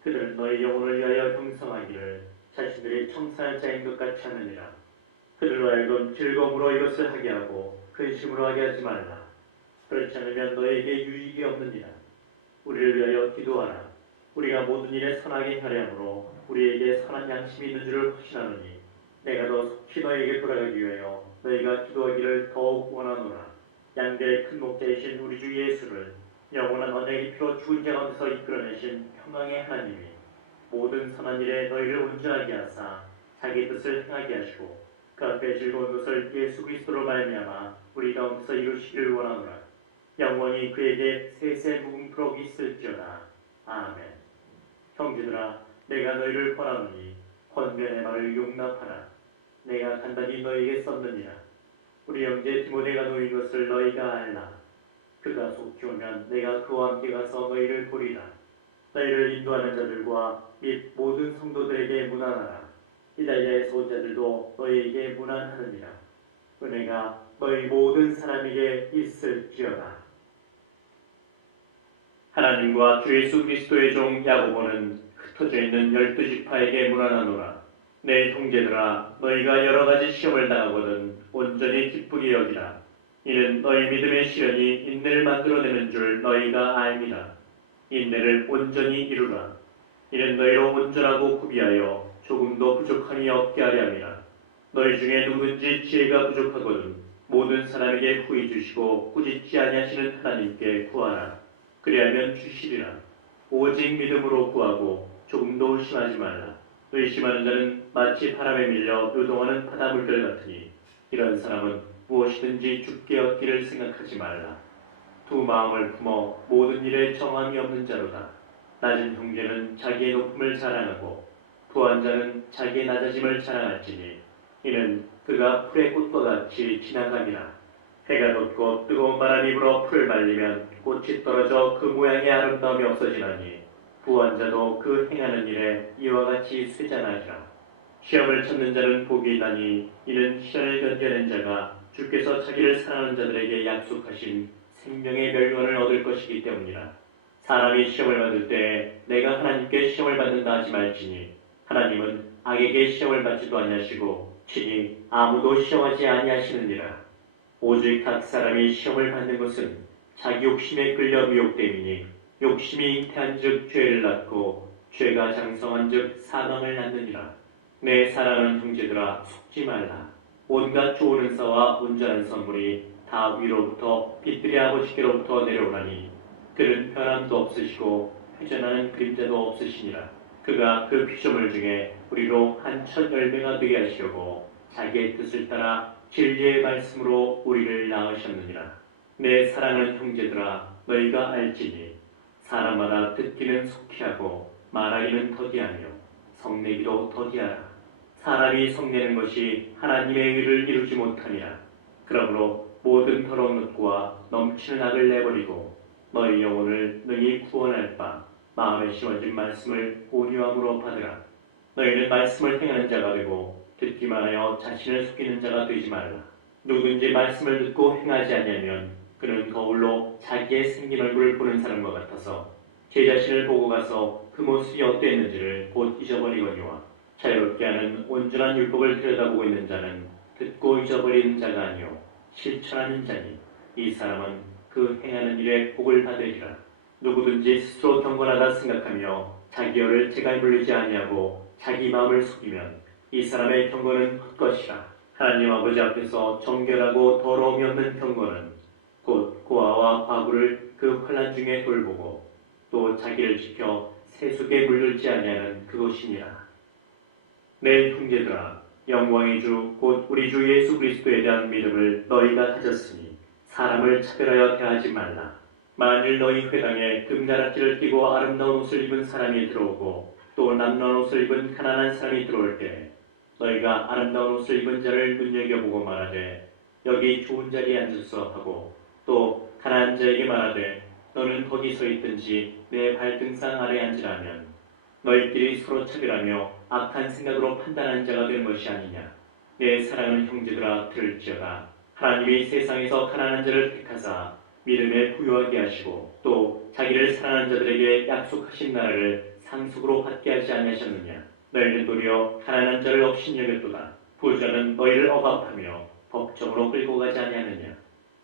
그들은 너희 영혼을 위하여 경성하기를 자신들이 청산할 자인 것 같이 하느니라. 그들로 하여금 즐거움으로 이것을 하게 하고 근심으로 하게 하지 말라. 그렇지 않으면 너희에게 유익이 없느니라. 우리를 위하여 기도하라. 우리가 모든 일에 선하게 행하려 하므로 우리에게 선한 양심이 있는 줄을 확신하노니 내가 더 속히 너희에게 돌아가기 위하여 너희가 기도하기를 더욱 원하노라. 양대의 큰 목자이신 우리 주 예수를 영원한 언약의 피로 죽은 자 가운데서 이끌어내신 평강의 하나님이 모든 선한 일에 너희를 온전하게 하사 자기 뜻을 행하게 하시고 그 앞에 즐거운 것을 예수 그리스도로 말미암아 우리 가운데서 이루시기를 원하노라. 영원히 그에게 세세 무궁토록 있을지어다. 아멘. 형제들아, 내가 너희를 권하노니 권면의 말을 용납하라. 내가 간단히 너희에게 썼느니라. 우리 형제 디모데가 놓인 것을 너희가 알라. 그가 속히 오면 내가 그와 함께 가서 너희를 보리라. 너희를 인도하는 자들과 및 모든 성도들에게 문안하라. 이달리아에서 온 자들도 너희에게 문안하느니라. 은혜가 너희 모든 사람에게 있을지어다. 하나님과 주 예수 그리스도의 종 야고보는 흩어져 있는 12지파에게 문안하노라. 내 형제들아, 너희가 여러 가지 시험을 당하거든 온전히 기쁘게 여기라. 이는 너희 믿음의 시련이 인내를 만들어내는 줄 너희가 알미라. 인내를 온전히 이루라. 이는 너희로 온전하고 구비하여 조금도 부족함이 없게 하려 함이라. 너희 중에 누구든지 지혜가 부족하거든 모든 사람에게 후히 주시고 꾸짖지 아니하시는 하나님께 구하라. 그리하면 주시리라. 오직 믿음으로 구하고 조금도 의심하지 말라. 의심하는 자는 마치 바람에 밀려 요동하는 바다물들 같으니 이런 사람은 무엇이든지 죽게 얻기를 생각하지 말라. 두 마음을 품어 모든 일에 정함이 없는 자로다. 낮은 형제는 자기의 높음을 자랑하고 부한 자는 자기의 낮아짐을 자랑할지니 이는 그가 풀의 꽃과 같이 지나감이라. 해가 돋고 뜨거운 바람이 불어 풀을 말리면 꽃이 떨어져 그 모양의 아름다움이 없어지나니 부한 자도 그 행하는 일에 이와 같이 쇠잔하리라. 시험을 찾는 자는 복이 있나니 이는 시련을 견뎌낸 자가 주께서 자기를 사랑하는 자들에게 약속하신 생명의 멸관을 얻을 것이기 때문이라. 사람이 시험을 받을 때 내가 하나님께 시험을 받는다 하지 말지니 하나님은 악에게 시험을 받지도 아니하시고 친히 아무도 시험하지 아니하시느니라. 오직 각 사람이 시험을 받는 것은 자기 욕심에 끌려 미혹됨이니 욕심이 잉태한즉 죄를 낳고 죄가 장성한즉 사망을 낳느니라. 내 사랑하는 형제들아, 속지 말라. 온갖 좋은 은사와 온전한 선물이 다 위로부터 빛들의 아버지께로부터 내려오나니 그는 변함도 없으시고 회전하는 그림자도 없으시니라. 그가 그 피조물 중에 우리로 한 첫 열매가 되게 하시려고 자기의 뜻을 따라 진리의 말씀으로 우리를 낳으셨느니라. 내 사랑하는 형제들아, 너희가 알지니 사람마다 듣기는 속히 하고 말하기는 더디하며 성내기도 더디하라. 사람이 성내는 것이 하나님의 의를 이루지 못하니라. 그러므로 모든 더러운 것과 넘치는 악을 내버리고 너희 영혼을 능히 구원할 바 마음에 심어진 말씀을 온유함으로 받으라. 너희는 말씀을 행하는 자가 되고 듣기만 하여 자신을 속이는 자가 되지 말라. 누구든지 말씀을 듣고 행하지 아니하면 그는 거울로 자기의 생긴 얼굴을 보는 사람과 같아서 제 자신을 보고 가서 그 모습이 어땠는지를 곧 잊어버리거니와 자유롭게 하는 온전한 율법을 들여다보고 있는 자는 듣고 잊어버리는 자가 아니요 실천하는 자니 이 사람은 그 행하는 일에 복을 받으리라. 누구든지 스스로 경건하다 생각하며 자기 열을 제갈 물리지 아니하고 자기 마음을 속이면 이 사람의 경건은 헛것이라. 하나님 아버지 앞에서 정결하고 더러움이 없는 경건은 곧 고아와 과부를 그 환난 중에 돌보고 또 자기를 지켜 세속에 물들지 아니하는 그것이니라. 내 형제들아, 영광의 주 곧 우리 주 예수 그리스도에 대한 믿음을 너희가 가졌으니 사람을 차별하여 대하지 말라. 만일 너희 회당에 금자락지를 끼고 아름다운 옷을 입은 사람이 들어오고 또 남루한 옷을 입은 가난한 사람이 들어올 때 너희가 아름다운 옷을 입은 자를 눈여겨보고 말하되 여기 좋은 자리에 앉으소 하고 또 가난한 자에게 말하되 너는 거기 서 있든지 내 발등상 아래 앉으라면 너희끼리 서로 차별하며 악한 생각으로 판단하는 자가 되는 것이 아니냐. 내 사랑하는 형제들아, 들을지어다. 하나님이 세상에서 가난한 자를 택하사 믿음에 부유하게 하시고 또 자기를 사랑하는 자들에게 약속하신 나라를 상속으로 받게 하지 아니하셨느냐. 너희는 도리어 가난한 자를 업신여겼도다. 부자는 너희를 억압하며 법정으로 끌고 가지 아니하느냐.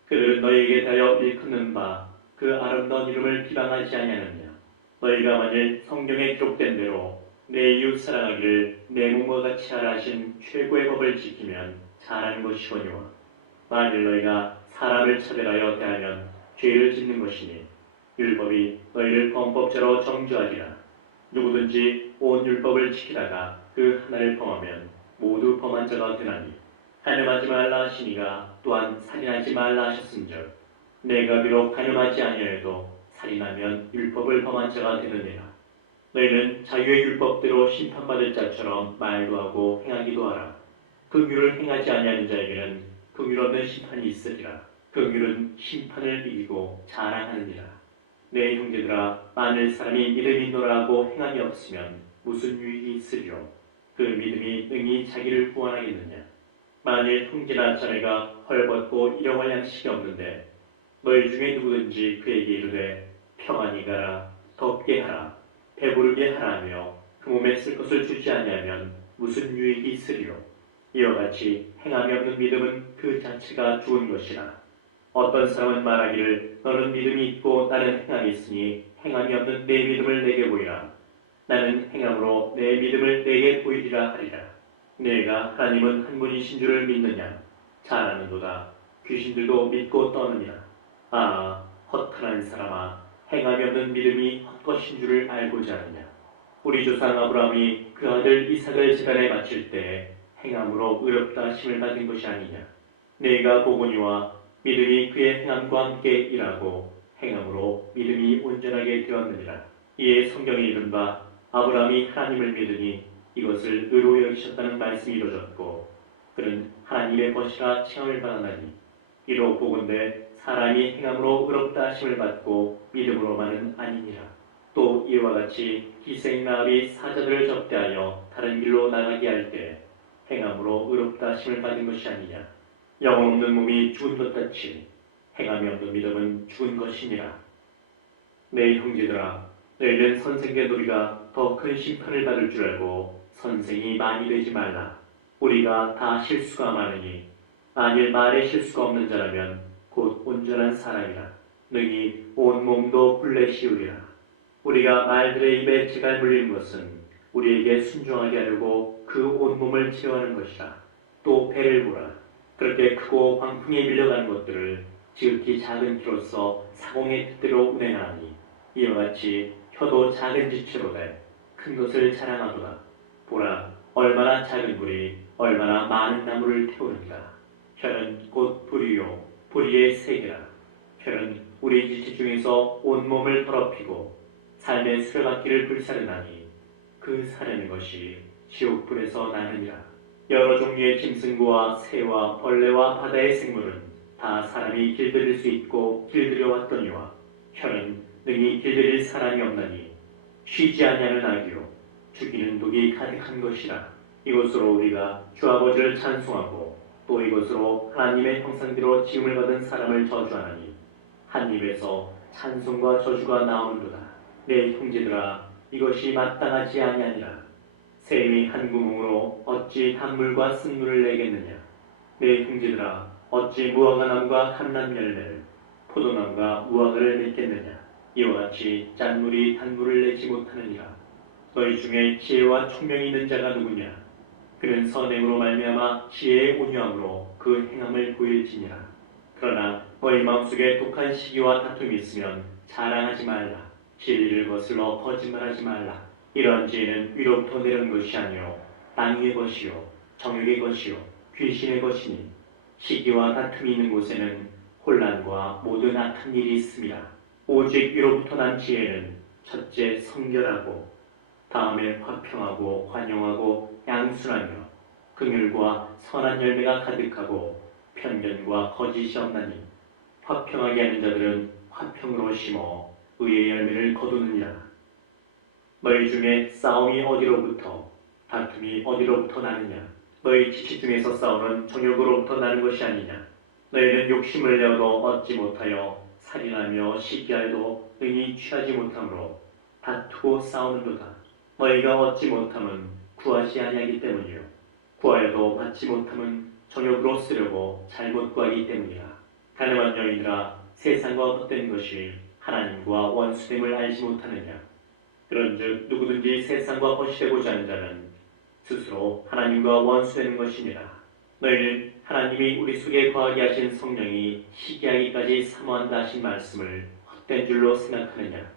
그들은 너희에게 대하여 일컫는 바 그 아름다운 이름을 비방하지 아니하느냐. 너희가 만일 성경에 기록된 대로 내 이웃 사랑하기를 내 몸과 같이 하라 하신 최고의 법을 지키면 잘하는 것이거니와 만일 너희가 사람을 차별하여 대하면 죄를 짓는 것이니 율법이 너희를 범법자로 정죄하리라. 누구든지 온 율법을 지키다가 그 하나를 범하면 모두 범한 자가 되나니 간음하지 말라 하시니가 또한 살인하지 말라 하셨은즉 내가 비록 간음하지 아니하여도 살인하면 율법을 범한 자가 되느니라. 너희는 자유의 율법대로 심판받을 자처럼 말도 하고 행하기도 하라. 긍휼을 행하지 아니하는 자에게는 긍휼 없는 심판이 있으리라. 긍휼은 심판을 이기고 자랑하느니라. 내 형제들아, 만일 사람이 믿음이 있노라 하고 행함이 없으면 무슨 유익이 있으리요? 그 믿음이 능히 자기를 구원하겠느냐? 만일 형제나 자매가 헐벗고 일용할 양식이 없는데 너희 중에 누구든지 그에게 이르되 평안히 가라, 덥게 하라, 배부르게 하라며 그 몸에 쓸 것을 주지 아니하면 무슨 유익이 있으리요? 이와 같이 행함이 없는 믿음은 그 자체가 죽은 것이라. 어떤 사람은 말하기를 너는 믿음이 있고 나는 행함이 있으니 행함이 없는 내 믿음을 내게 보이라. 나는 행함으로 내 믿음을 내게 보이리라 하리라. 내가 하나님은 한 분이신 줄을 믿느냐? 잘 아는도다. 귀신들도 믿고 떠느니라. 아, 허탄한 사람아, 행함이 없는 믿음이 헛것인 줄을 알고자 하느냐? 우리 조상 아브라함이 그 아들 이삭을 제단에 바칠 때 행함으로 의롭다 하심을 받은 것이 아니냐? 내가 보거니와 믿음이 그의 행함과 함께 일하고 행함으로 믿음이 온전하게 되었느니라. 이에 성경에 이른바 아브라함이 하나님을 믿으니 이것을 의로 여기셨다는 말씀이 이루어졌고 그는 하나님의 것이라 칭함을 받았나니 이로 보건대 사람이 행함으로 의롭다 하심을 받고 믿음으로만은 아니니라. 또 이와 같이 기생 라합이 사자들을 접대하여 다른 길로 나가게 할 때 행함으로 의롭다 하심을 받은 것이 아니냐. 영혼 없는 몸이 죽은 것 같이 행함이 없는 믿음은 죽은 것이니라. 내 형제들아, 너희는 선생의 놀이가 더 큰 심판을 받을 줄 알고 선생이 많이 되지 말라. 우리가 다 실수가 많으니 만일 말에 실수가 없는 자라면 곧 온전한 사람이라. 능히 온 몸도 굴레 씌우리라. 우리가 말들의 입에 재갈 물리는 것은 우리에게 순종하게 하려고 그 온 몸을 채워하는 것이라. 또 배를 보라. 그렇게 크고 광풍에 밀려가는 것들을 지극히 작은 키로서 사공의 뜻대로 운행하니 이와 같이 혀도 작은 지체로 돼 큰 것을 자랑하도다. 보라, 얼마나 작은 불이 얼마나 많은 나무를 태우는가. 혀는 곧 불이요, 불의의 세계라. 혀는 우리 지체 중에서 온몸을 더럽히고 삶의 수레바퀴를 불사르나니 그 사르는 것이 지옥불에서 나느니라. 여러 종류의 짐승과 새와 벌레와 바다의 생물은 다 사람이 길들일 수 있고 길들여 왔더니와 혀는 능히 길들일 사람이 없나니 쉬지 아니하는 악이요 죽이는 독이 가득한 것이라. 이것으로 우리가 주 아버지를 찬송하고 또 이것으로 하나님의 형상대로 지음을 받은 사람을 저주하나니 한 입에서 찬송과 저주가 나오는도다. 내 형제들아, 이것이 마땅하지 아니하니라. 샘이 한 구멍으로 어찌 단물과 쓴물을 내겠느냐. 내 형제들아, 어찌 무화과나무가 한난 열매를 포도나무가 무화과를 맺겠느냐. 이와 같이 짠물이 단물을 내지 못하느니라. 너희 중에 지혜와 총명이 있는 자가 누구냐. 그는 선행으로 말미암아 지혜의 온유함으로 그 행함을 보일지니라. 그러나 너희 마음속에 독한 시기와 다툼이 있으면 자랑하지 말라. 진리를 거슬러 거짓말하지 말라. 이러한 지혜는 위로부터 내려온 것이 아니요 땅 위의 것이요 정욕의 것이요 귀신의 것이니 시기와 다툼이 있는 곳에는 혼란과 모든 악한 일이 있습니다. 오직 위로부터 난 지혜는 첫째 성결하고 다음에 화평하고 환영하고 양순하며 긍휼과 선한 열매가 가득하고 편견과 거짓이 없나니 화평하게 하는 자들은 화평으로 심어 의의 열매를 거두느니라. 너희 중에 싸움이 어디로부터 다툼이 어디로부터 나느냐. 너희 지체 중에서 싸우는 정욕으로부터 나는 것이 아니냐. 너희는 욕심을 내어도 얻지 못하여 살인하며 시기하여도 능히 취하지 못하므로 다투고 싸우는도다. 너희가 얻지 못함은 구하지 아니하기 때문이요 구하여도 받지 못함은 정욕으로 쓰려고 잘못 구하기 때문이라. 가늠한 여인들아, 세상과 헛된 것이 하나님과 원수됨을 알지 못하느냐. 그런즉 누구든지 세상과 허시되고자 하는 자는 스스로 하나님과 원수되는 것이니라. 너희는 하나님이 우리 속에 거하게 하신 성령이 시기하기까지 사모한다 하신 말씀을 헛된 줄로 생각하느냐.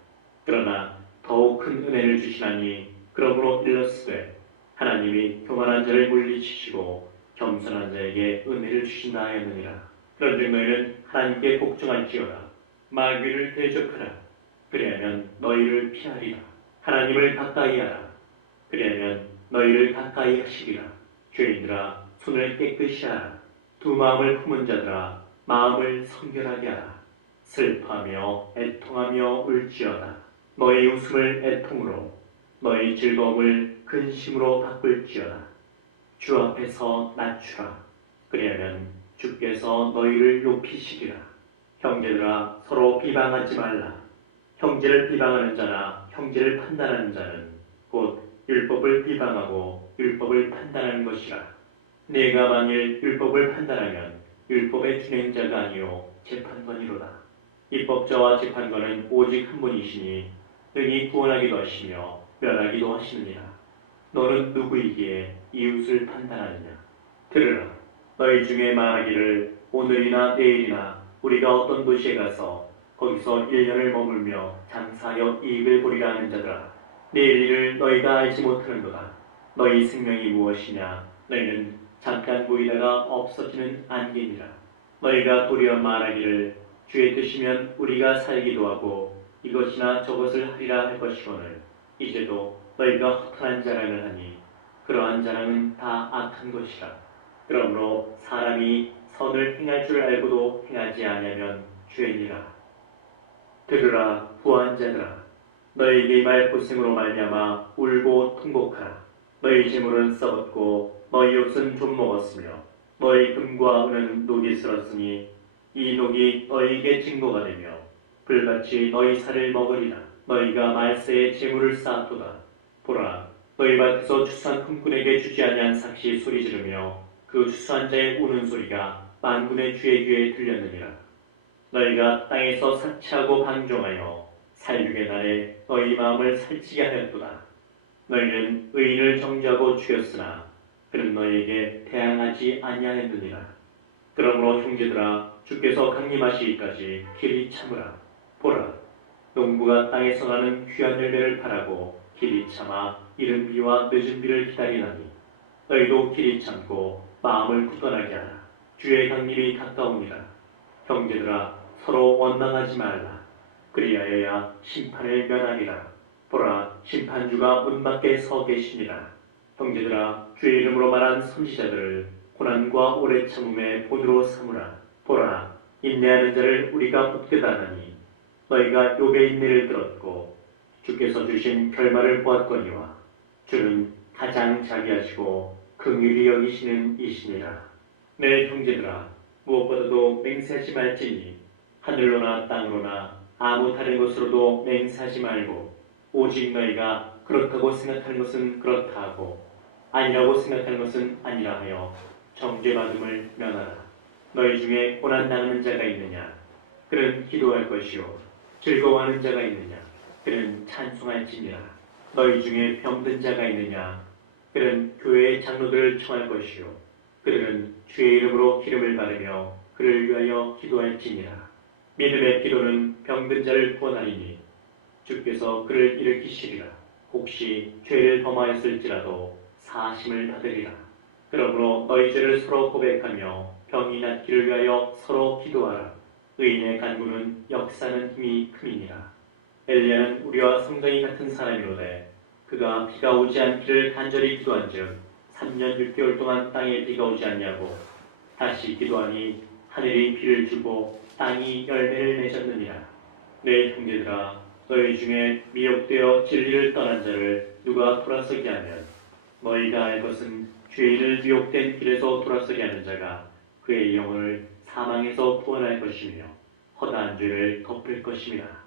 그러나 더욱 큰 은혜를 주시나니 그러므로 일렀으되 하나님이 교만한 자를 물리치시고 겸손한 자에게 은혜를 주신다 하였느니라. 그런즉 너희는 하나님께 복종할지어다. 마귀를 대적하라. 그리하면 너희를 피하리라. 하나님을 가까이하라. 그리하면 너희를 가까이 하시리라. 죄인들아 손을 깨끗이 하라. 두 마음을 품은 자들아 마음을 성결하게 하라. 슬퍼하며 애통하며 울지어다. 너희 웃음을 애통으로 너희 즐거움을 근심으로 바꿀지어다. 주 앞에서 낮추라. 그리하면 주께서 너희를 높이시리라. 형제들아 서로 비방하지 말라. 형제를 비방하는 자나 형제를 판단하는 자는 곧 율법을 비방하고 율법을 판단하는 것이라. 네가 만일 율법을 판단하면 율법의 준행자가 아니요 재판관이로다. 입법자와 재판관은 오직 한 분이시니 능히 구원하기도 하시며 멸하기도 하시느니라. 너는 누구이기에 이웃을 판단하느냐? 들으라. 너희 중에 말하기를 오늘이나 내일이나 우리가 어떤 도시에 가서 거기서 1년을 머물며 장사하여 이익을 보리라 하는 자들아, 내일 일을 너희가 알지 못하는도다. 너희 생명이 무엇이냐? 너희는 잠깐 보이다가 없어지는 안개니라. 너희가 도리어 말하기를 주의 뜻이면 우리가 살기도 하고 이것이나 저것을 하리라 할 것이거늘 이제도 너희가 허탄한 자랑을 하니 그러한 자랑은 다 악한 것이라. 그러므로 사람이 선을 행할 줄 알고도 행하지 아니하면 죄니라. 들으라 부한 자들아, 너희에게 말 고생으로 말미암아 울고 통곡하라. 너희 재물은 썩었고 너희 옷은 좀 먹었으며 너희 금과 은은 녹이 슬었으니 이 녹이 너희에게 증거가 되며 불같이 너희 살을 먹으리라. 너희가 말세에 재물을 쌓았도다. 보라, 너희 밭에서 추수한 품꾼에게 주지 아니한 삭시 소리 지르며 그 추수한 자의 우는 소리가 만군의 주의 귀에 들렸느니라. 너희가 땅에서 사치하고 방종하여 살육의 날에 너희 마음을 살찌게 하였도다. 너희는 의인을 정죄하고 죽였으나 그는 너희에게 대항하지 아니하였느니라. 그러므로 형제들아, 주께서 강림하시기까지 길이 참으라. 보라, 농부가 땅에서 나는 귀한 열매를 바라고 길이 참아 이른 비와 늦은 비를 기다리나니 너희도 길이 참고 마음을 굳건하게 하라. 주의 강림이 가까우니라. 형제들아, 서로 원망하지 말라. 그리하여야 심판을 면하리라. 보라, 심판주가 문 밖에 서 계시니라. 형제들아, 주의 이름으로 말한 선지자들을 고난과 오래 참음의 본으로 삼으라. 보라, 인내하는 자를 우리가 복되다 하니 너희가 욥의 인내를 들었고 주께서 주신 결말을 보았거니와 주는 가장 자비하시고 긍휼히 여기시는 이시니라. 내 형제들아, 무엇보다도 맹세하지 말지니 하늘로나 땅으로나 아무 다른 것으로도 맹세하지 말고 오직 너희가 그렇다고 생각하는 것은 그렇다 하고 아니라고 생각하는 것은 아니라 하여 정죄받음을 면하라. 너희 중에 고난당하는 자가 있느냐? 그는 기도할 것이요. 즐거워하는 자가 있느냐? 그는 찬송할지니라. 너희 중에 병든 자가 있느냐? 그는 교회의 장로들을 청할 것이요. 그들은 주의 이름으로 기름을 바르며 그를 위하여 기도할지니라. 믿음의 기도는 병든 자를 구원하리니 주께서 그를 일으키시리라. 혹시 죄를 범하였을지라도 사하심을 받으리라. 그러므로 너희 죄를 서로 고백하며 병이 낫기를 위하여 서로 기도하라. 의인의 간구는 역사는 힘이 큼이니라. 엘리야는 우리와 성정이 같은 사람이로되 그가 비가 오지 않기를 간절히 기도한즉 3년 6개월 동안 땅에 비가 오지 않냐고 다시 기도하니 하늘이 비를 주고 땅이 열매를 맺었느니라. 내 형제들아, 너희 중에 미혹되어 진리를 떠난 자를 누가 돌아서게 하면 너희가 알 것은 죄인을 미혹된 길에서 돌아서게 하는 자가 그의 영혼을 사망에서 구원할 것이며 허다한 죄를 덮을 것임이라.